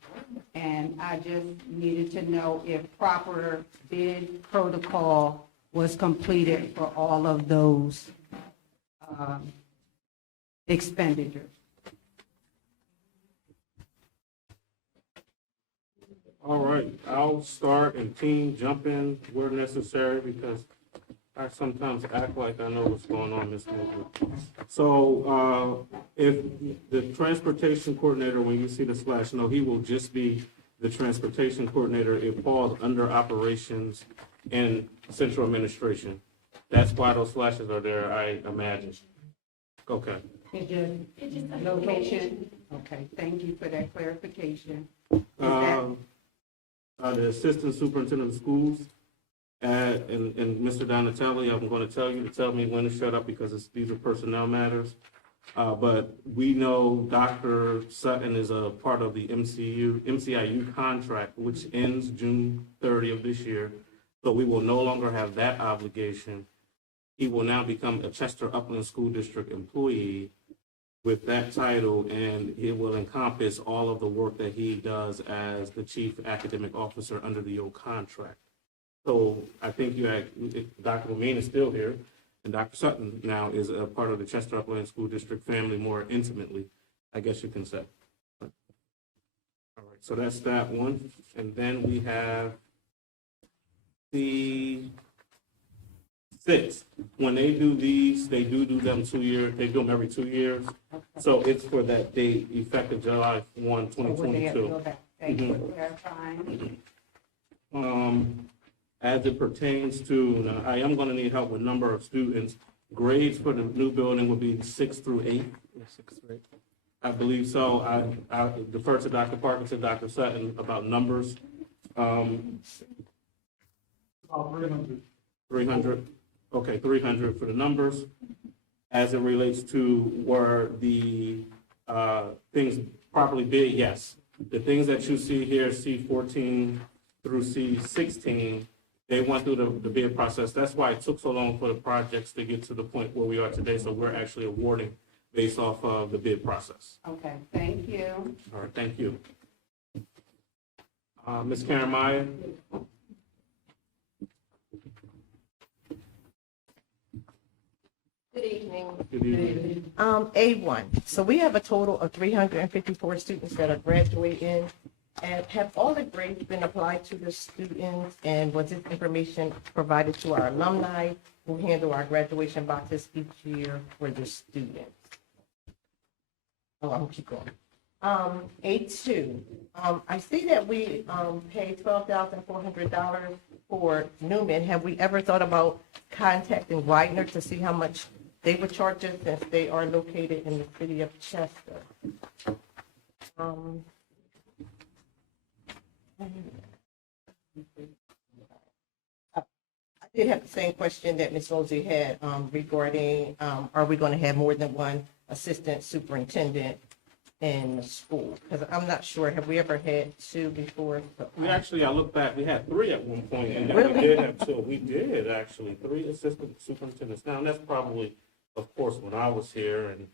And I just needed to know if proper bid protocol was completed for all of those expenditures. All right, I'll start and team jump in where necessary because I sometimes act like I know what's going on in this movement. So, if the transportation coordinator, when you see the slash, no, he will just be the transportation coordinator. It falls under operations and central administration. That's why those slashes are there, I imagine. Okay. Location? Okay, thank you for that clarification. The assistant superintendent of schools, and Mr. Donatelli, I'm going to tell you to tell me when to shut up because these are personnel matters. But we know Dr. Sutton is a part of the MCIU contract, which ends June 30 of this year. So we will no longer have that obligation. He will now become a Chester Upland School District employee with that title, and it will encompass all of the work that he does as the chief academic officer under the old contract. So I think Dr. Lamine is still here, and Dr. Sutton now is a part of the Chester Upland School District family more intimately, I guess you can say. All right, so that's that one. And then we have the 6. When they do these, they do them 2 years. They do them every 2 years. So it's for that date, effective July 1, 2022. Thank you for clarifying. As it pertains to, now, I am going to need help with number of students. Grades for the new building will be 6 through 8. 6 through 8. I believe so. I defer to Dr. Parker, to Dr. Sutton about numbers. 300. Okay, 300 for the numbers. As it relates to were the things properly bid, yes. The things that you see here, C14 through C16, they went through the bid process. That's why it took so long for the projects to get to the point where we are today. So we're actually awarding based off of the bid process. Okay, thank you. All right, thank you. Ms. Karen Meyer? Good evening. Good evening. A1, so we have a total of 354 students that are graduating. And have all the grades been applied to the students? And was this information provided to our alumni who handle our graduation boxes each year for the students? Oh, I'm keep going. A2, I see that we paid $12,400 for Newman. Have we ever thought about contacting Widener to see how much they would charge us since they are located in the city of Chester? I did have the same question that Ms. Rosie had regarding, are we going to have more than one assistant superintendent in the school? Because I'm not sure, have we ever had 2 before? We actually, I look back, we had 3 at one point, and then we Really? did have 2. We did actually, 3 assistant superintendents. Now, that's probably, of course, when I was here, and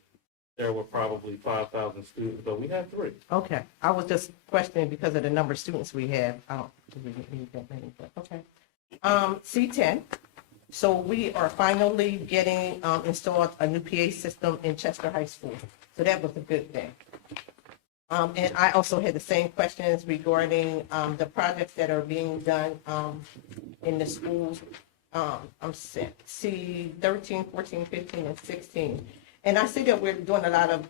there were probably 5,000 students, but we had 3. Okay, I was just questioning because of the number of students we have. I don't think we need that many, but okay. C10, so we are finally getting installed a new PA system in Chester High School. So that was a good thing. And I also had the same questions regarding the projects that are being done in the schools. I'm C13, 14, 15, and 16. And I see that we're doing a lot of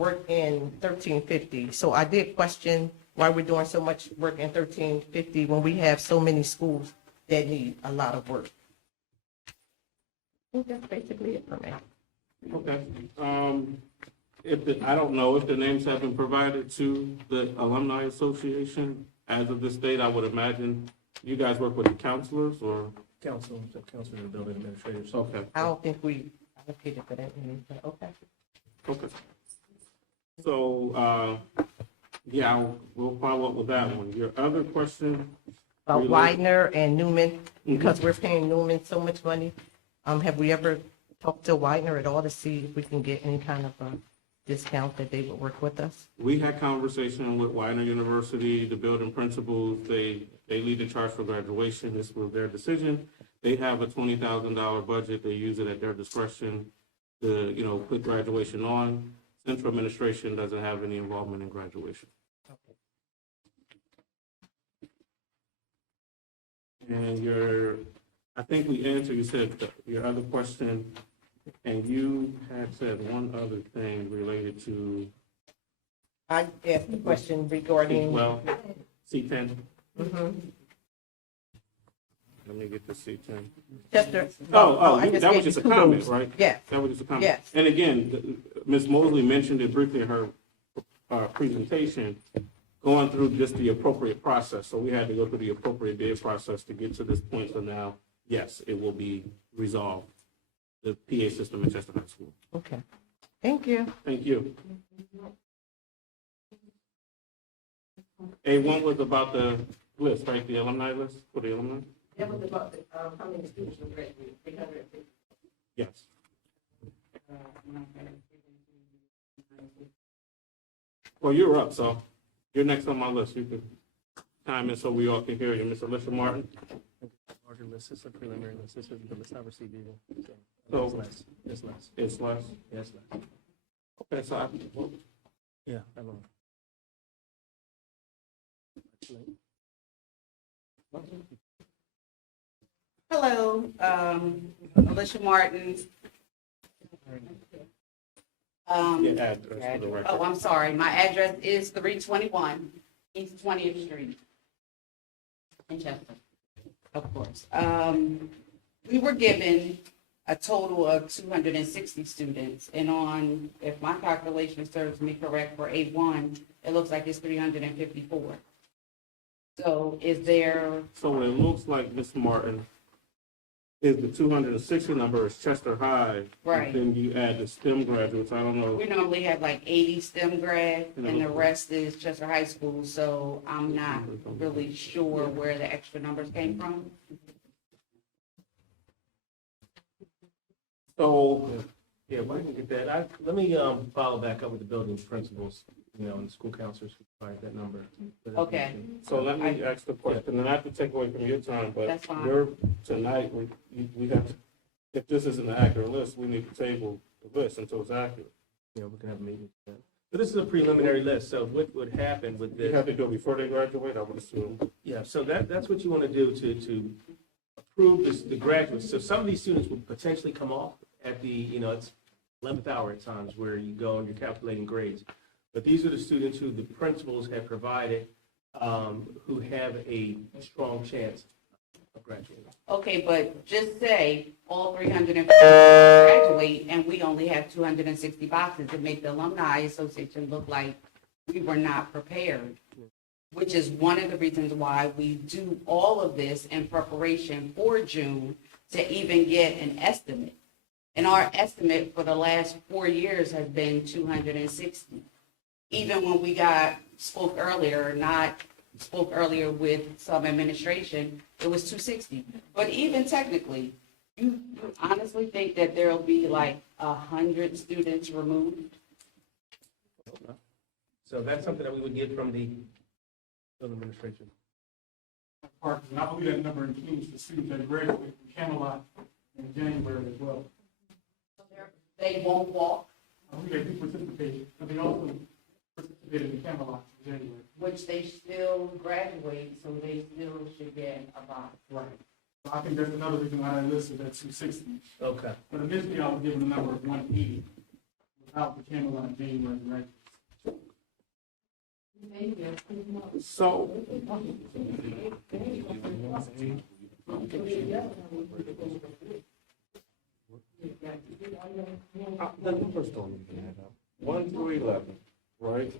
work in 1350. So I did question why we're doing so much work in 1350 when we have so many schools that need a lot of work. I think that's basically it for me. Okay. I don't know if the names have been provided to the Alumni Association as of this date. I would imagine you guys work with the counselors or? Counselor and building administrators. Okay. I don't think we allocated for that, but okay. Okay. So, Yeah, we'll follow up with that one. Your other question? About Relate- Widener and Newman, because we're paying Newman so much money. Have we ever talked to Widener at all to see if we can get any kind of a discount that they would work with us? We had conversation with Widener University, the building principals, they lead the charge for graduation, this was their decision. They have a $20,000 budget, they use it at their discretion to, put graduation on. Central administration doesn't have any involvement in graduation. And I think we answered, you said your other question, and you had said one other thing related to, I asked a question regarding. well, C10. Mhm. Let me get the C10. Chester. That gave was you just a kudos. comment, right? Yes. That was just a comment. Yes. And again, Ms. Mosley mentioned it briefly in her presentation, going through just the appropriate process. So we had to go through the appropriate bid process to get to this point. So now, yes, it will be resolved, the PA system at Chester High School. Okay. Thank you. Thank you. A1 was about the list, right? The alumni list for the alumni? That was about how many students were graduating, 350. Yes. Well, you're up, so you're next on my list. You can chime in so we all can hear you. Ms. Alicia Martin? Larger list, this is a preliminary list, this is the list I received either. So- It's less, it's less, It's less. yeah, it's less. Okay, so Yeah, I know. Hello, Alicia Martin. your address for the Oh, record. I'm sorry. My address is 321 East 20th Street in Chester, of course. We were given a total of 260 students, and on, if my calculation serves me correct, for A1, it looks like it's 354. So is there, So it looks like, Ms. Martin, is the 260 number is Chester High. Right. Then you add the STEM graduates. I don't know. we normally have like 80 STEM grad, and the rest is Chester High School, so I'm not really sure where the extra numbers came from. So, Yeah, if I can get that, let me follow back up with the building principals, and the school counselors who provide that number. Okay. so let me ask the question, and not to take away from your time, but That's fine. tonight, we got, if this isn't an accurate list, we need to table the list until it's accurate. We can have a meeting. But this is a preliminary list, so what would happen with You this? have to do it before they graduate, I would assume. Yeah, so that's what you want to do to approve the graduates. So some of these students will potentially come off at the, it's 11th hour at times where you go and you're calculating grades. But these are the students who the principals have provided, who have a strong chance of graduating. Okay, but just say all 350 graduate, and we only have 260 boxes to make the Alumni Association look like we were not prepared, which is one of the reasons why we do all of this in preparation for June to even get an estimate. And our estimate for the last 4 years has been 260. Even when we spoke earlier with some administration, it was 260. But even technically, you honestly think that there'll be like 100 students removed? So that's something that we would get from the building administration. And I believe that number includes the students that graduate from Camelot in January as well. They won't walk, I believe they do participate, but they also participated in Camelot in January. which they still graduate, so they still should get a box. Right. So I think that's another reason why I listed at 260. Okay. But initially, I was given a number of 180 without the Camelot in January, right? So, the numbers don't even add up. 1 through 11, right?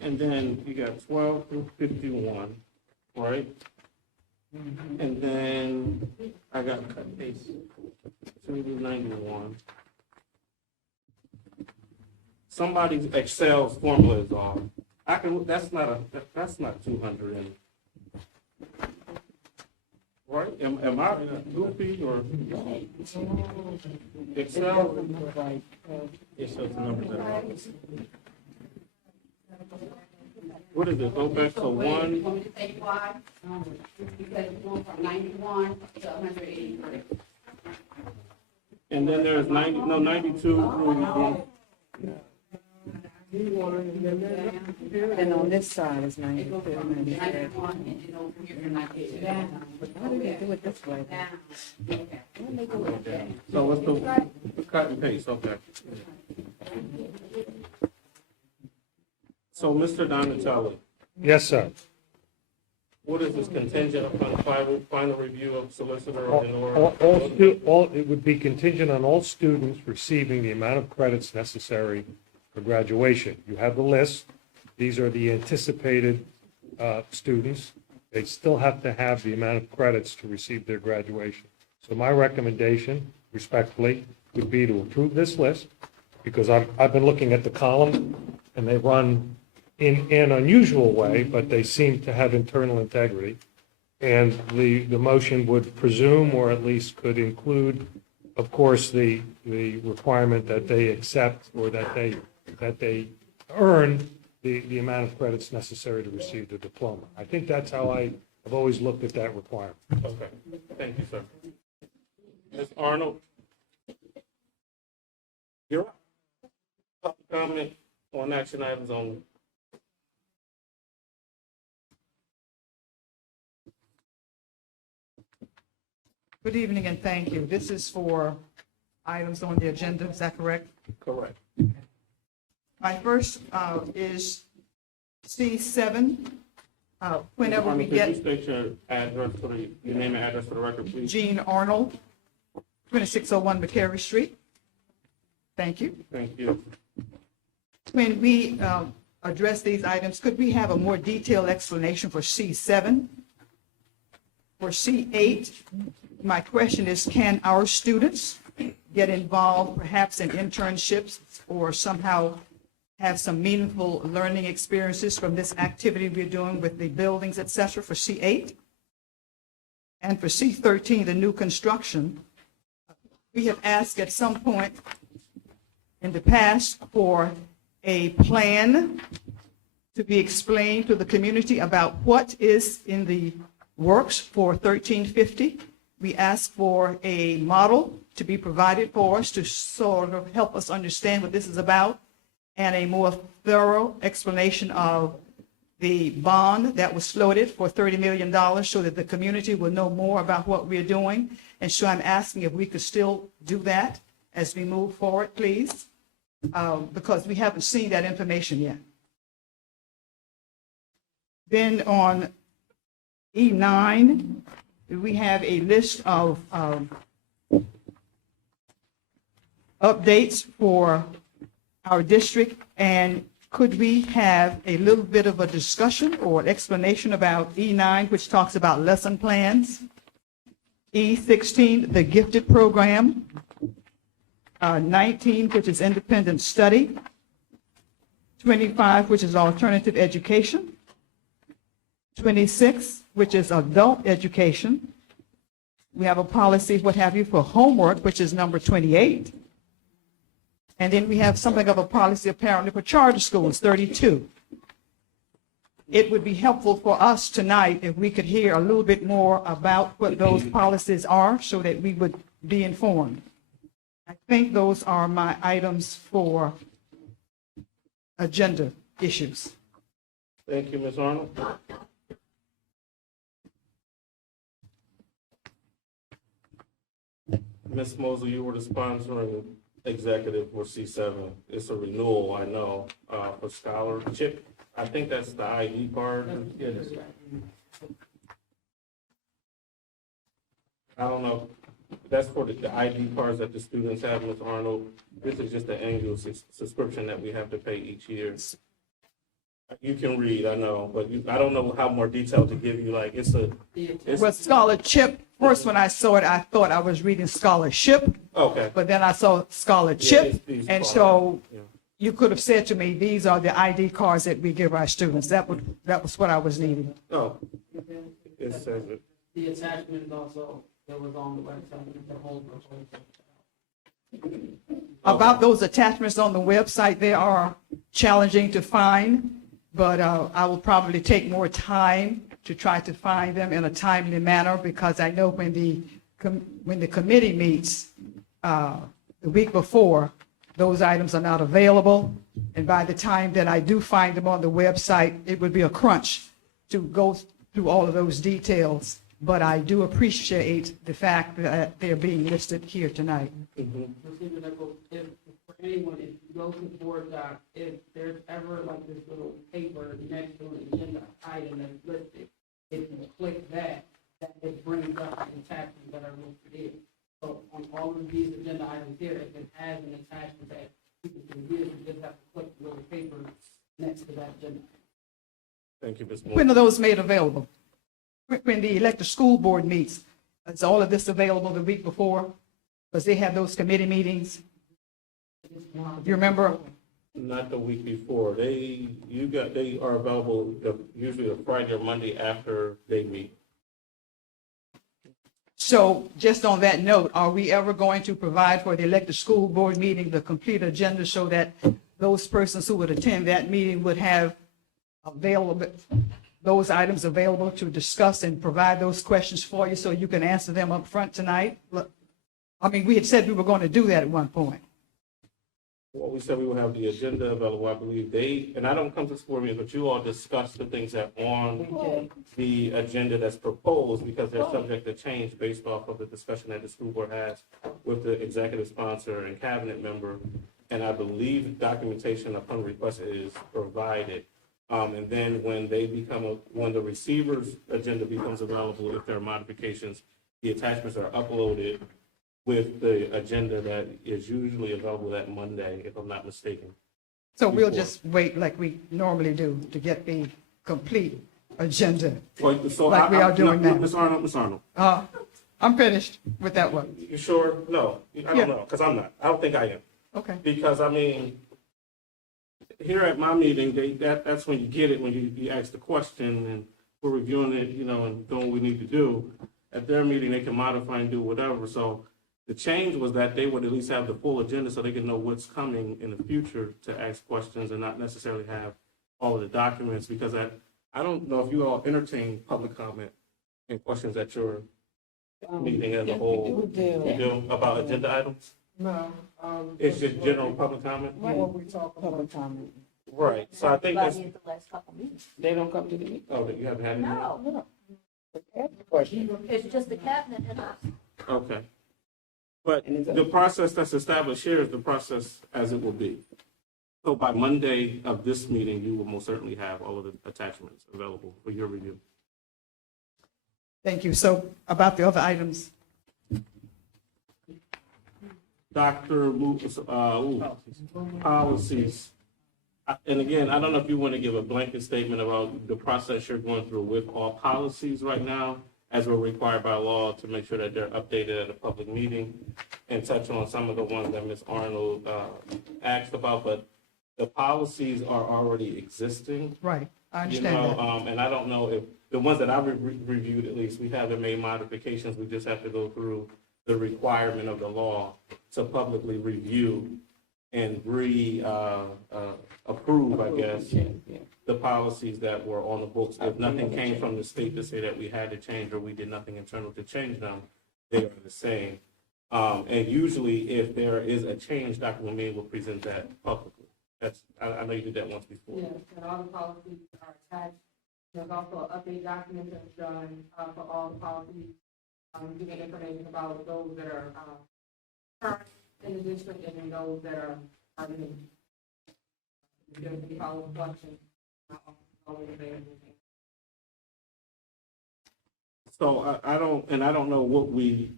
And then you got 12 through 51, right? And then I got cut base 2 to 91. Somebody's Excel formula is off. that's not 200 and, right? Am I goofy or Excel? Yes, so the numbers that are wrong. What is it? Go back to You one, want me to say why? Because it's going from 91 to 183. and then there's 92 through, And on this side is It 92, goes from 91 97. and then over here to 92. Why do they do it this way? Down. Okay. Why do they do it like that? so what's the cut and paste, okay. So, Mr. Donatelli, Yes, sir. what is this contingent upon final review of solicitor and It would be contingent on all students receiving the amount of credits necessary for graduation. You have the list. These are the anticipated students. They still have to have the amount of credits to receive their graduation. So my recommendation, respectfully, would be to approve this list, because I've been looking at the column, and they run in an unusual way, but they seem to have internal integrity. And the motion would presume, or at least could include, of course, the requirement that they accept or that they earn the amount of credits necessary to receive the diploma. I think that's how I have always looked at that requirement. Okay, thank you, sir. Ms. Arnold? You're up. Public comment on action items only. Good evening and thank you. This is for items on the agenda, is that correct? Correct. My first is C7. Whenever we Could you get state your address your name and address for the record, please? Jean Arnold, 2601 McCary Street. Thank you. Thank you. When we address these items, could we have a more detailed explanation for C7? For C8, my question is, can our students get involved perhaps in internships or somehow have some meaningful learning experiences from this activity we're doing with the buildings, et cetera, for C8? And for C13, the new construction, we have asked at some point in the past for a plan to be explained to the community about what is in the works for 1350. We asked for a model to be provided for us to sort of help us understand what this is about, and a more thorough explanation of the bond that was floated for $30 million so that the community will know more about what we're doing. And so I'm asking if we could still do that as we move forward, please, because we haven't seen that information yet. Then on E9, we have a list of updates for our district, and could we have a little bit of a discussion or explanation about E9, which talks about lesson plans, E16, the gifted program, 19, which is independent study, 25, which is alternative education, 26, which is adult education. We have a policy, what have you, for homework, which is number 28. And then we have something of a policy apparently for charter schools, 32. It would be helpful for us tonight if we could hear a little bit more about what those policies are so that we would be informed. I think those are my items for agenda issues. Thank you, Ms. Arnold. Ms. Mosley, you were the sponsoring executive for C7. It's a renewal, I know, for scholarship. I think that's the ID card. I don't know. That's for the ID cards that the students have, Ms. Arnold. This is just an annual subscription that we have to pay each year. You can read, I know, but I don't know how more detail to give you. Like, it's Well, scholarship, first when I saw it, I thought I was reading scholarship, okay. but then I saw Yeah, scholarship, it's these and cards. so Yeah. you could have said to me, these are the ID cards that we give our students. That was what I was needing. Oh, it says it. The attachment also that was on the website, the whole. About those attachments on the website, they are challenging to find, but I will probably take more time to try to find them in a timely manner, because I know when the committee meets the week before, those items are not available, and by the time that I do find them on the website, it would be a crunch to go through all of those details, but I do appreciate the fact that they're being listed here tonight. If, for anyone, if you go to board doc, if there's ever like this little paper next to an agenda item that's listed, if you click that, it brings up the attachments that are listed here. So on all of these agenda items here, if it has an attachment that people can view, you just have to click the little paper next to that agenda. Thank you, Ms. Moore. When are those made available? When the elected school board meets, is all of this available the week before? Because they have those committee meetings. You remember? Not the week before. They are available usually a Friday or Monday after they meet. So just on that note, are we ever going to provide for the elected school board meeting the complete agenda so that those persons who would attend that meeting would have available, those items available to discuss and provide those questions for you so you can answer them up front tonight? Look, I mean, we had said we were going to do that at one point. Well, we said we would have the agenda available. I believe and I don't come to school meetings, but you all discuss the things that are on the agenda that's proposed, because they're subject to change based off of the discussion that the school board has with the executive sponsor and cabinet member. And I believe documentation upon request is provided. And then when when the receiver's agenda becomes available, if there are modifications, the attachments are uploaded with the agenda that is usually available that Monday, if I'm not mistaken. So we'll just wait like we normally do to get the complete agenda. So Like we are doing now. Ms. Arnold. I'm finished with that one. You sure? No, I don't know, because I'm not. I don't think I am. Okay. Because, I mean, here at my meeting, that's when you get it, when you ask the question, and we're reviewing it, and doing what we need to do. At their meeting, they can modify and do whatever. So the change was that they would at least have the full agenda so they can know what's coming in the future to ask questions and not necessarily have all of the documents, because I don't know if you all entertain public comment and questions at your meeting as a whole. You do about agenda items? No. It's just general public comment? What we talk about. Public comment. Right, so I think that's, The last couple meetings. They don't come to the meeting. oh, you haven't had any? No, Question. it's just the cabinet and us. Okay. But the process that's established here is the process as it will be. So by Monday of this meeting, you will most certainly have all of the attachments available for your review. Thank you. So about the other items, Dr. Policies. And again, I don't know if you want to give a blanket statement about the process you're going through with all policies right now, as we're required by law to make sure that they're updated at a public meeting, and touch on some of the ones that Ms. Arnold asked about, but the policies are already existing. right, I understand that. And I don't know if, the ones that I've reviewed at least, we haven't made modifications, we just have to go through the requirement of the law to publicly review and approve, I guess, the policies that were on the books. If nothing came from the state to say that we had to change or we did nothing internal to change them, they are the same. And usually if there is a change, Dr. Lemay will present that publicly. I know you did that once before. Yes, and all the policies are attached. There's also an update document that's done for all the policies, giving information about those that are current in the district and then those that are new. There's going to be follow-up questions. Always available. So I don't know what we.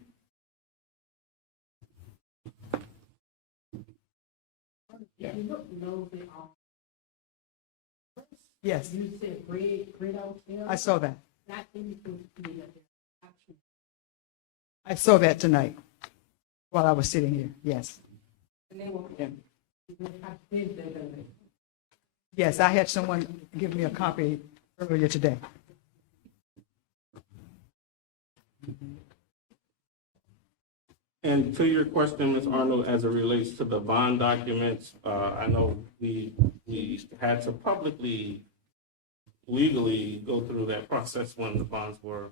Yeah. You know the, Yes, you said grade out there. I saw that. That indicates to me that they're actually. I saw that tonight while I was sitting here, yes. And they will, Yes, I had someone give me a copy earlier today. And to your question, Ms. Arnold, as it relates to the bond documents, I know we had to publicly, legally go through that process when the bonds were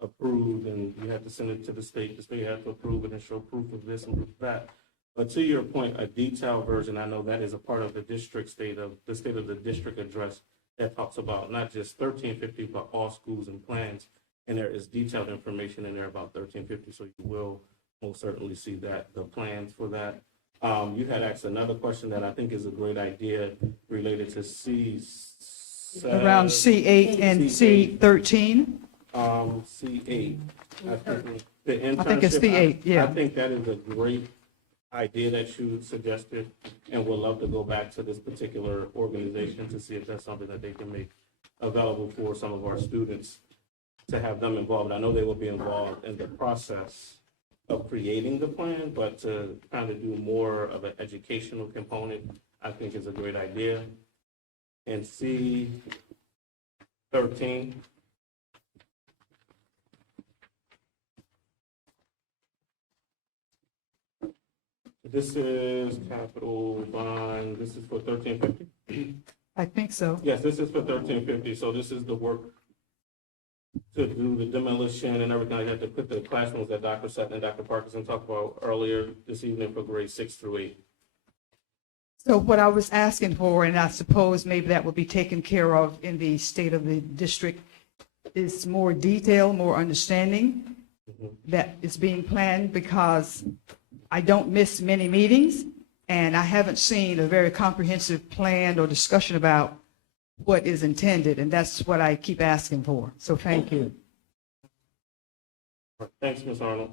approved, and you had to send it to the state had to approve it and show proof of this and proof of that. But to your point, a detailed version, I know that is a part of the state of the district address that talks about not just 1350, but all schools and plans. And there is detailed information in there about 1350, so you will most certainly see that, the plans for that. You had asked another question that I think is a great idea related to Around C8 and C13? C8. I think the internship. I think it's C8, yeah. I think that is a great idea that you suggested, and we'll love to go back to this particular organization to see if that's something that they can make available for some of our students to have them involved. I know they will be involved in the process of creating the plan, but to kind of do more of an educational component, I think is a great idea. And C13. This is capital bond, this is for 1350? I think so. Yes, this is for 1350, so this is the work to do the demolition and everything like that, to put the classrooms that Dr. Sutton and Dr. Parkinson talked about earlier this evening for grades 6 through 8. So what I was asking for, and I suppose maybe that will be taken care of in the state of the district, is more detail, more understanding that is being planned, because I don't miss many meetings, and I haven't seen a very comprehensive plan or discussion about what is intended, and that's what I keep asking for. So thank you. Thanks, Ms. Arnold.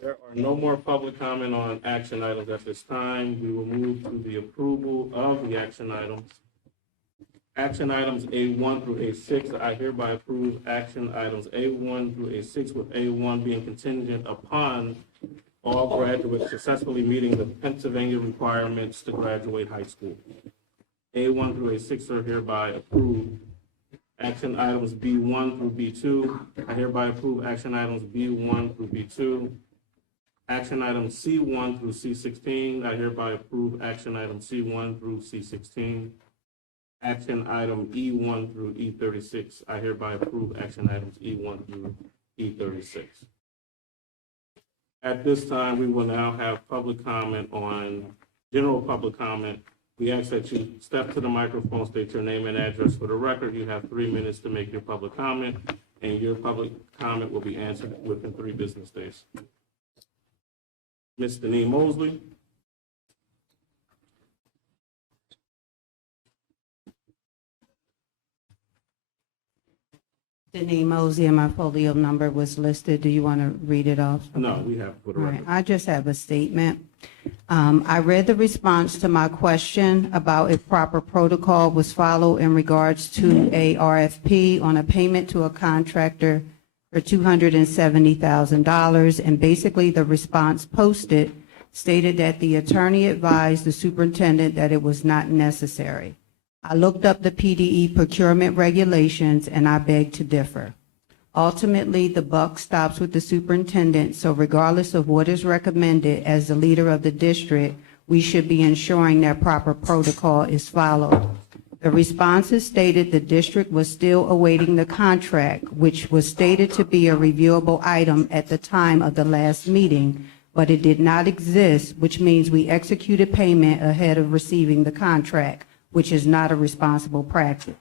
There are no more public comment on action items at this time. We will move to the approval of the action items. Action items A1 through A6, I hereby approve action items A1 through A6, with A1 being contingent upon all graduates successfully meeting the Pennsylvania requirements to graduate high school. A1 through A6 are hereby approved. Action items B1 through B2, I hereby approve action items B1 through B2. Action items C1 through C16, I hereby approve action items C1 through C16. Action item E1 through E36, I hereby approve action items E1 through E36. At this time, we will now have public comment on, general public comment. We ask that you step to the microphone, state your name and address for the record. You have 3 minutes to make your public comment, and your public comment will be answered within 3 business days. Ms. Denise Mosley. Denise Mosey, and my folio number was listed. Do you want to read it off? No, we have for the All record. right, I just have a statement. I read the response to my question about if proper protocol was followed in regards to a RFP on a payment to a contractor for $270,000, and basically the response posted stated that the attorney advised the superintendent that it was not necessary. I looked up the PDE procurement regulations, and I beg to differ. Ultimately, the buck stops with the superintendent, so regardless of what is recommended as the leader of the district, we should be ensuring that proper protocol is followed. The responses stated the district was still awaiting the contract, which was stated to be a reviewable item at the time of the last meeting, but it did not exist, which means we executed payment ahead of receiving the contract, which is not a responsible practice.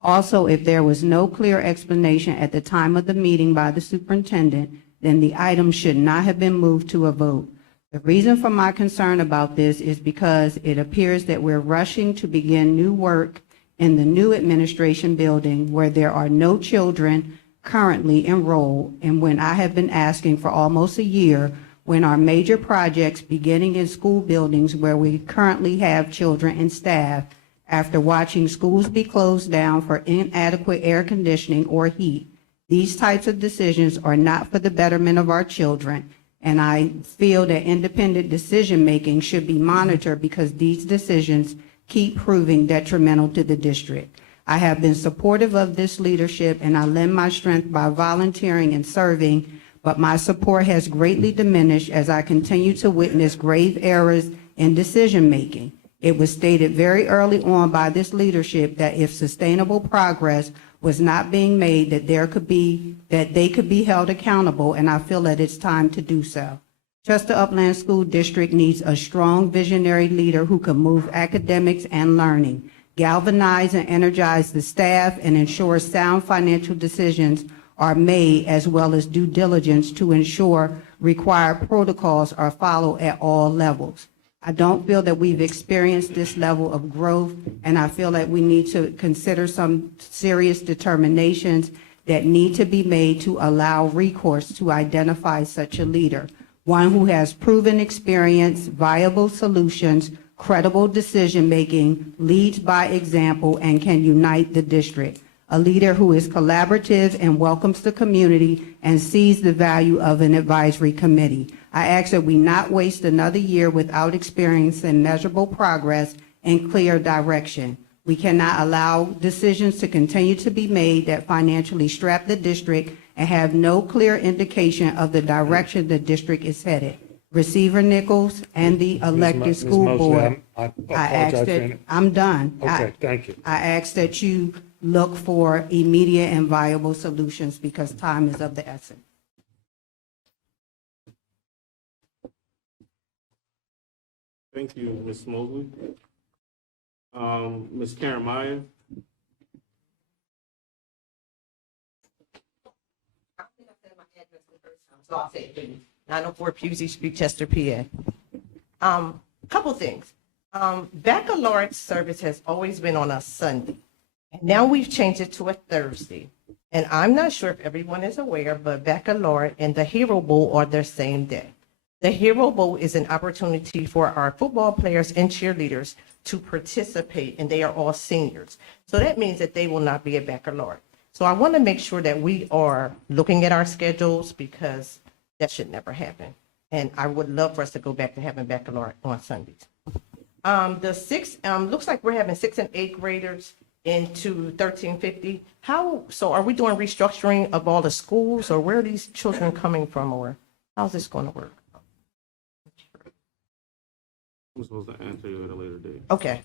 Also, if there was no clear explanation at the time of the meeting by the superintendent, then the item should not have been moved to a vote. The reason for my concern about this is because it appears that we're rushing to begin new work in the new administration building where there are no children currently enrolled, and when I have been asking for almost a year when our major projects beginning in school buildings where we currently have children and staff, after watching schools be closed down for inadequate air conditioning or heat. These types of decisions are not for the betterment of our children, and I feel that independent decision-making should be monitored because these decisions keep proving detrimental to the district. I have been supportive of this leadership, and I lend my strength by volunteering and serving, but my support has greatly diminished as I continue to witness grave errors in decision-making. It was stated very early on by this leadership that if sustainable progress was not being made, that they could be held accountable, and I feel that it's time to do so. Chester Upland School District needs a strong visionary leader who can move academics and learning, galvanize and energize the staff, and ensure sound financial decisions are made, as well as due diligence to ensure required protocols are followed at all levels. I don't feel that we've experienced this level of growth, and I feel that we need to consider some serious determinations that need to be made to allow recourse to identify such a leader, one who has proven experience, viable solutions, credible decision-making, leads by example, and can unite the district. A leader who is collaborative and welcomes the community and sees the value of an advisory committee. I ask that we not waste another year without experiencing measurable progress and clear direction. We cannot allow decisions to continue to be made that financially strap the district and have no clear indication of the direction the district is headed. Receiver Nichols and the elected school board. I I ask apologize. that, I'm done. Okay, thank you. I ask that you look for immediate and viable solutions because time is of the essence. Thank you, Ms. Mosley. Ms. Karen Meyer. So I'll say it. 904 Pusey Street, Chester, PA. Couple things. Baccalaureate service has always been on a Sunday. And now we've changed it to a Thursday. And I'm not sure if everyone is aware, but Baccalaureate and the Hero Bowl are the same day. The Hero Bowl is an opportunity for our football players and cheerleaders to participate, and they are all seniors. So that means that they will not be a baccalaureate. So I want to make sure that we are looking at our schedules because that should never happen. And I would love for us to go back to having baccalaureate on Sundays. Looks like we're having 6th and 8th graders into 1350. So are we doing restructuring of all the schools, or where are these children coming from, or how's this going to work? I'm supposed to answer you at a later date. Okay.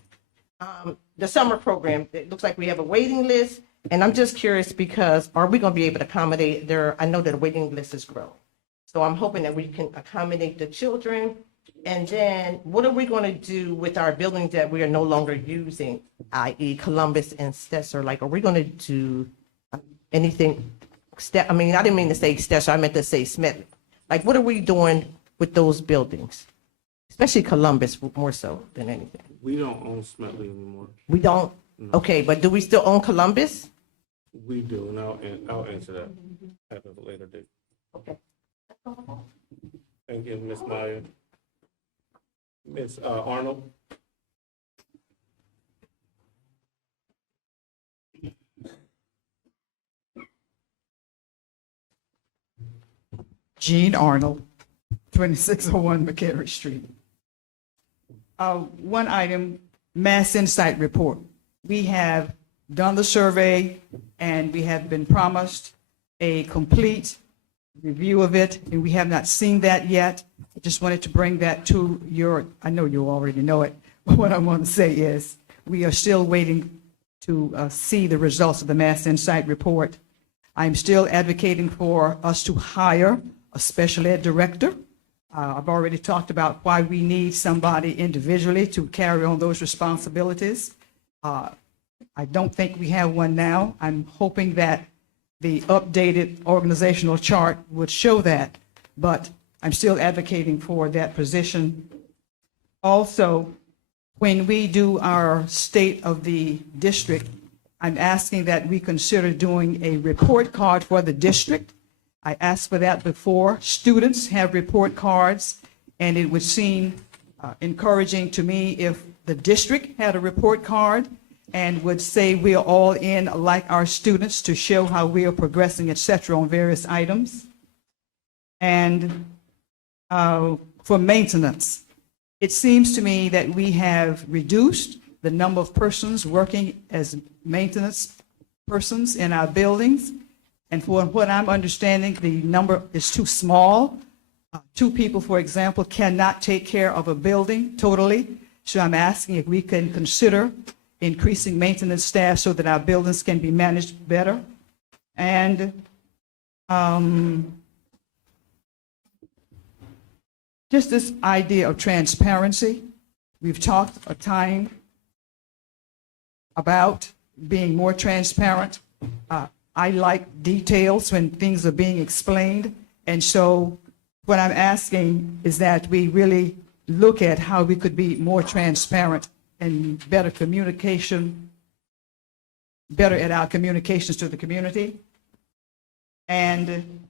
The summer program, it looks like we have a waiting list, and I'm just curious because are we going to be able to accommodate I know that the waiting list is growing. So I'm hoping that we can accommodate the children. And then what are we going to do with our buildings that we are no longer using, i.e. Columbus and Stesser? Like, are we going to do anything? I mean, I didn't mean to say Stesser, I meant to say Smith. Like, what are we doing with those buildings? Especially Columbus more so than anything. We don't own Smedley anymore. We don't? No. Okay, but do we still own Columbus? We do, and I'll answer that at a later date. Okay. Thank you, Ms. Meyer. Ms. Arnold. Jean Arnold, 2601 McCary Street. One item, Mass Insight Report. We have done the survey, and we have been promised a complete review of it, and we have not seen that yet. I just wanted to bring that to I know you already know it, but what I want to say is we are still waiting to see the results of the Mass Insight Report. I'm still advocating for us to hire a special ed director. I've already talked about why we need somebody individually to carry on those responsibilities. I don't think we have one now. I'm hoping that the updated organizational chart would show that, but I'm still advocating for that position. Also, when we do our state of the district, I'm asking that we consider doing a report card for the district. I asked for that before. Students have report cards, and it would seem encouraging to me if the district had a report card and would say we are all in like our students to show how we are progressing, et cetera, on various items. And for maintenance. It seems to me that we have reduced the number of persons working as maintenance persons in our buildings. And for what I'm understanding, the number is too small. Two people, for example, cannot take care of a building totally. So I'm asking if we can consider increasing maintenance staff so that our buildings can be managed better. And just this idea of transparency. We've talked a time about being more transparent. I like details when things are being explained. And so what I'm asking is that we really look at how we could be more transparent and better communication, better at our communications to the community. And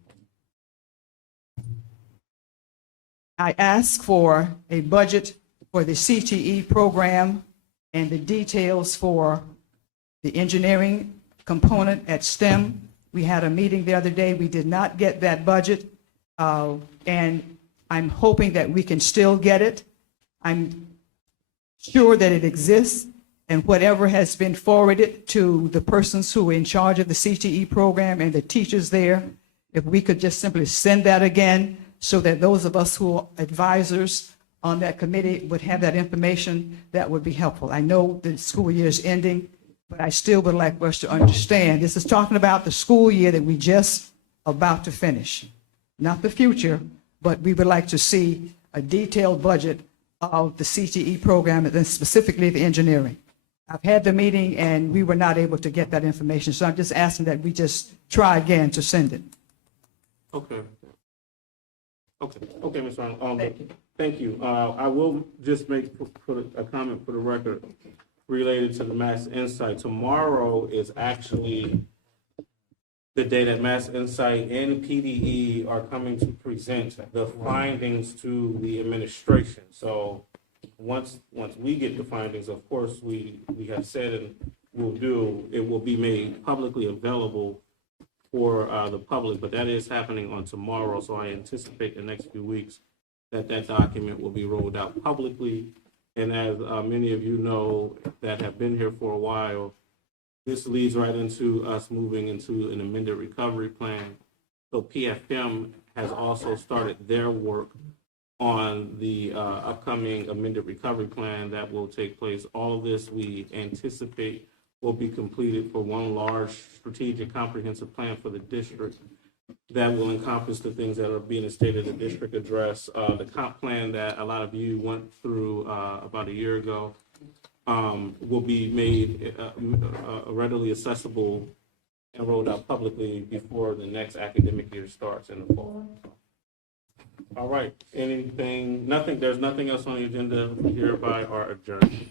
I ask for a budget for the CTE program and the details for the engineering component at STEM. We had a meeting the other day. We did not get that budget, and I'm hoping that we can still get it. I'm sure that it exists, and whatever has been forwarded to the persons who are in charge of the CTE program and the teachers there, if we could just simply send that again so that those of us who are advisors on that committee would have that information, that would be helpful. I know the school year is ending, but I still would like us to understand, this is talking about the school year that we just about to finish, not the future, but we would like to see a detailed budget of the CTE program and then specifically the engineering. I've had the meeting and we were not able to get that information, so I'm just asking that we just try again to send it. Okay. Okay, Ms. Arnold. Thank you. I will just put a comment for the record related to the Mass Insight. Tomorrow is actually the day that Mass Insight and PDE are coming to present the findings to the administration. So once we get the findings, of course, we have said and will do, it will be made publicly available for the public, but that is happening on tomorrow. So I anticipate the next few weeks that document will be rolled out publicly. And as many of you know that have been here for a while, this leads right into us moving into an amended recovery plan. So PFM has also started their work on the upcoming amended recovery plan that will take place. All of this we anticipate will be completed for one large strategic comprehensive plan for the district that will encompass the things that are being stated in the district address. The comp plan that a lot of you went through about a year ago will be made readily accessible and rolled out publicly before the next academic year starts in the fall. All right, there's nothing else on the agenda, hereby are adjourned.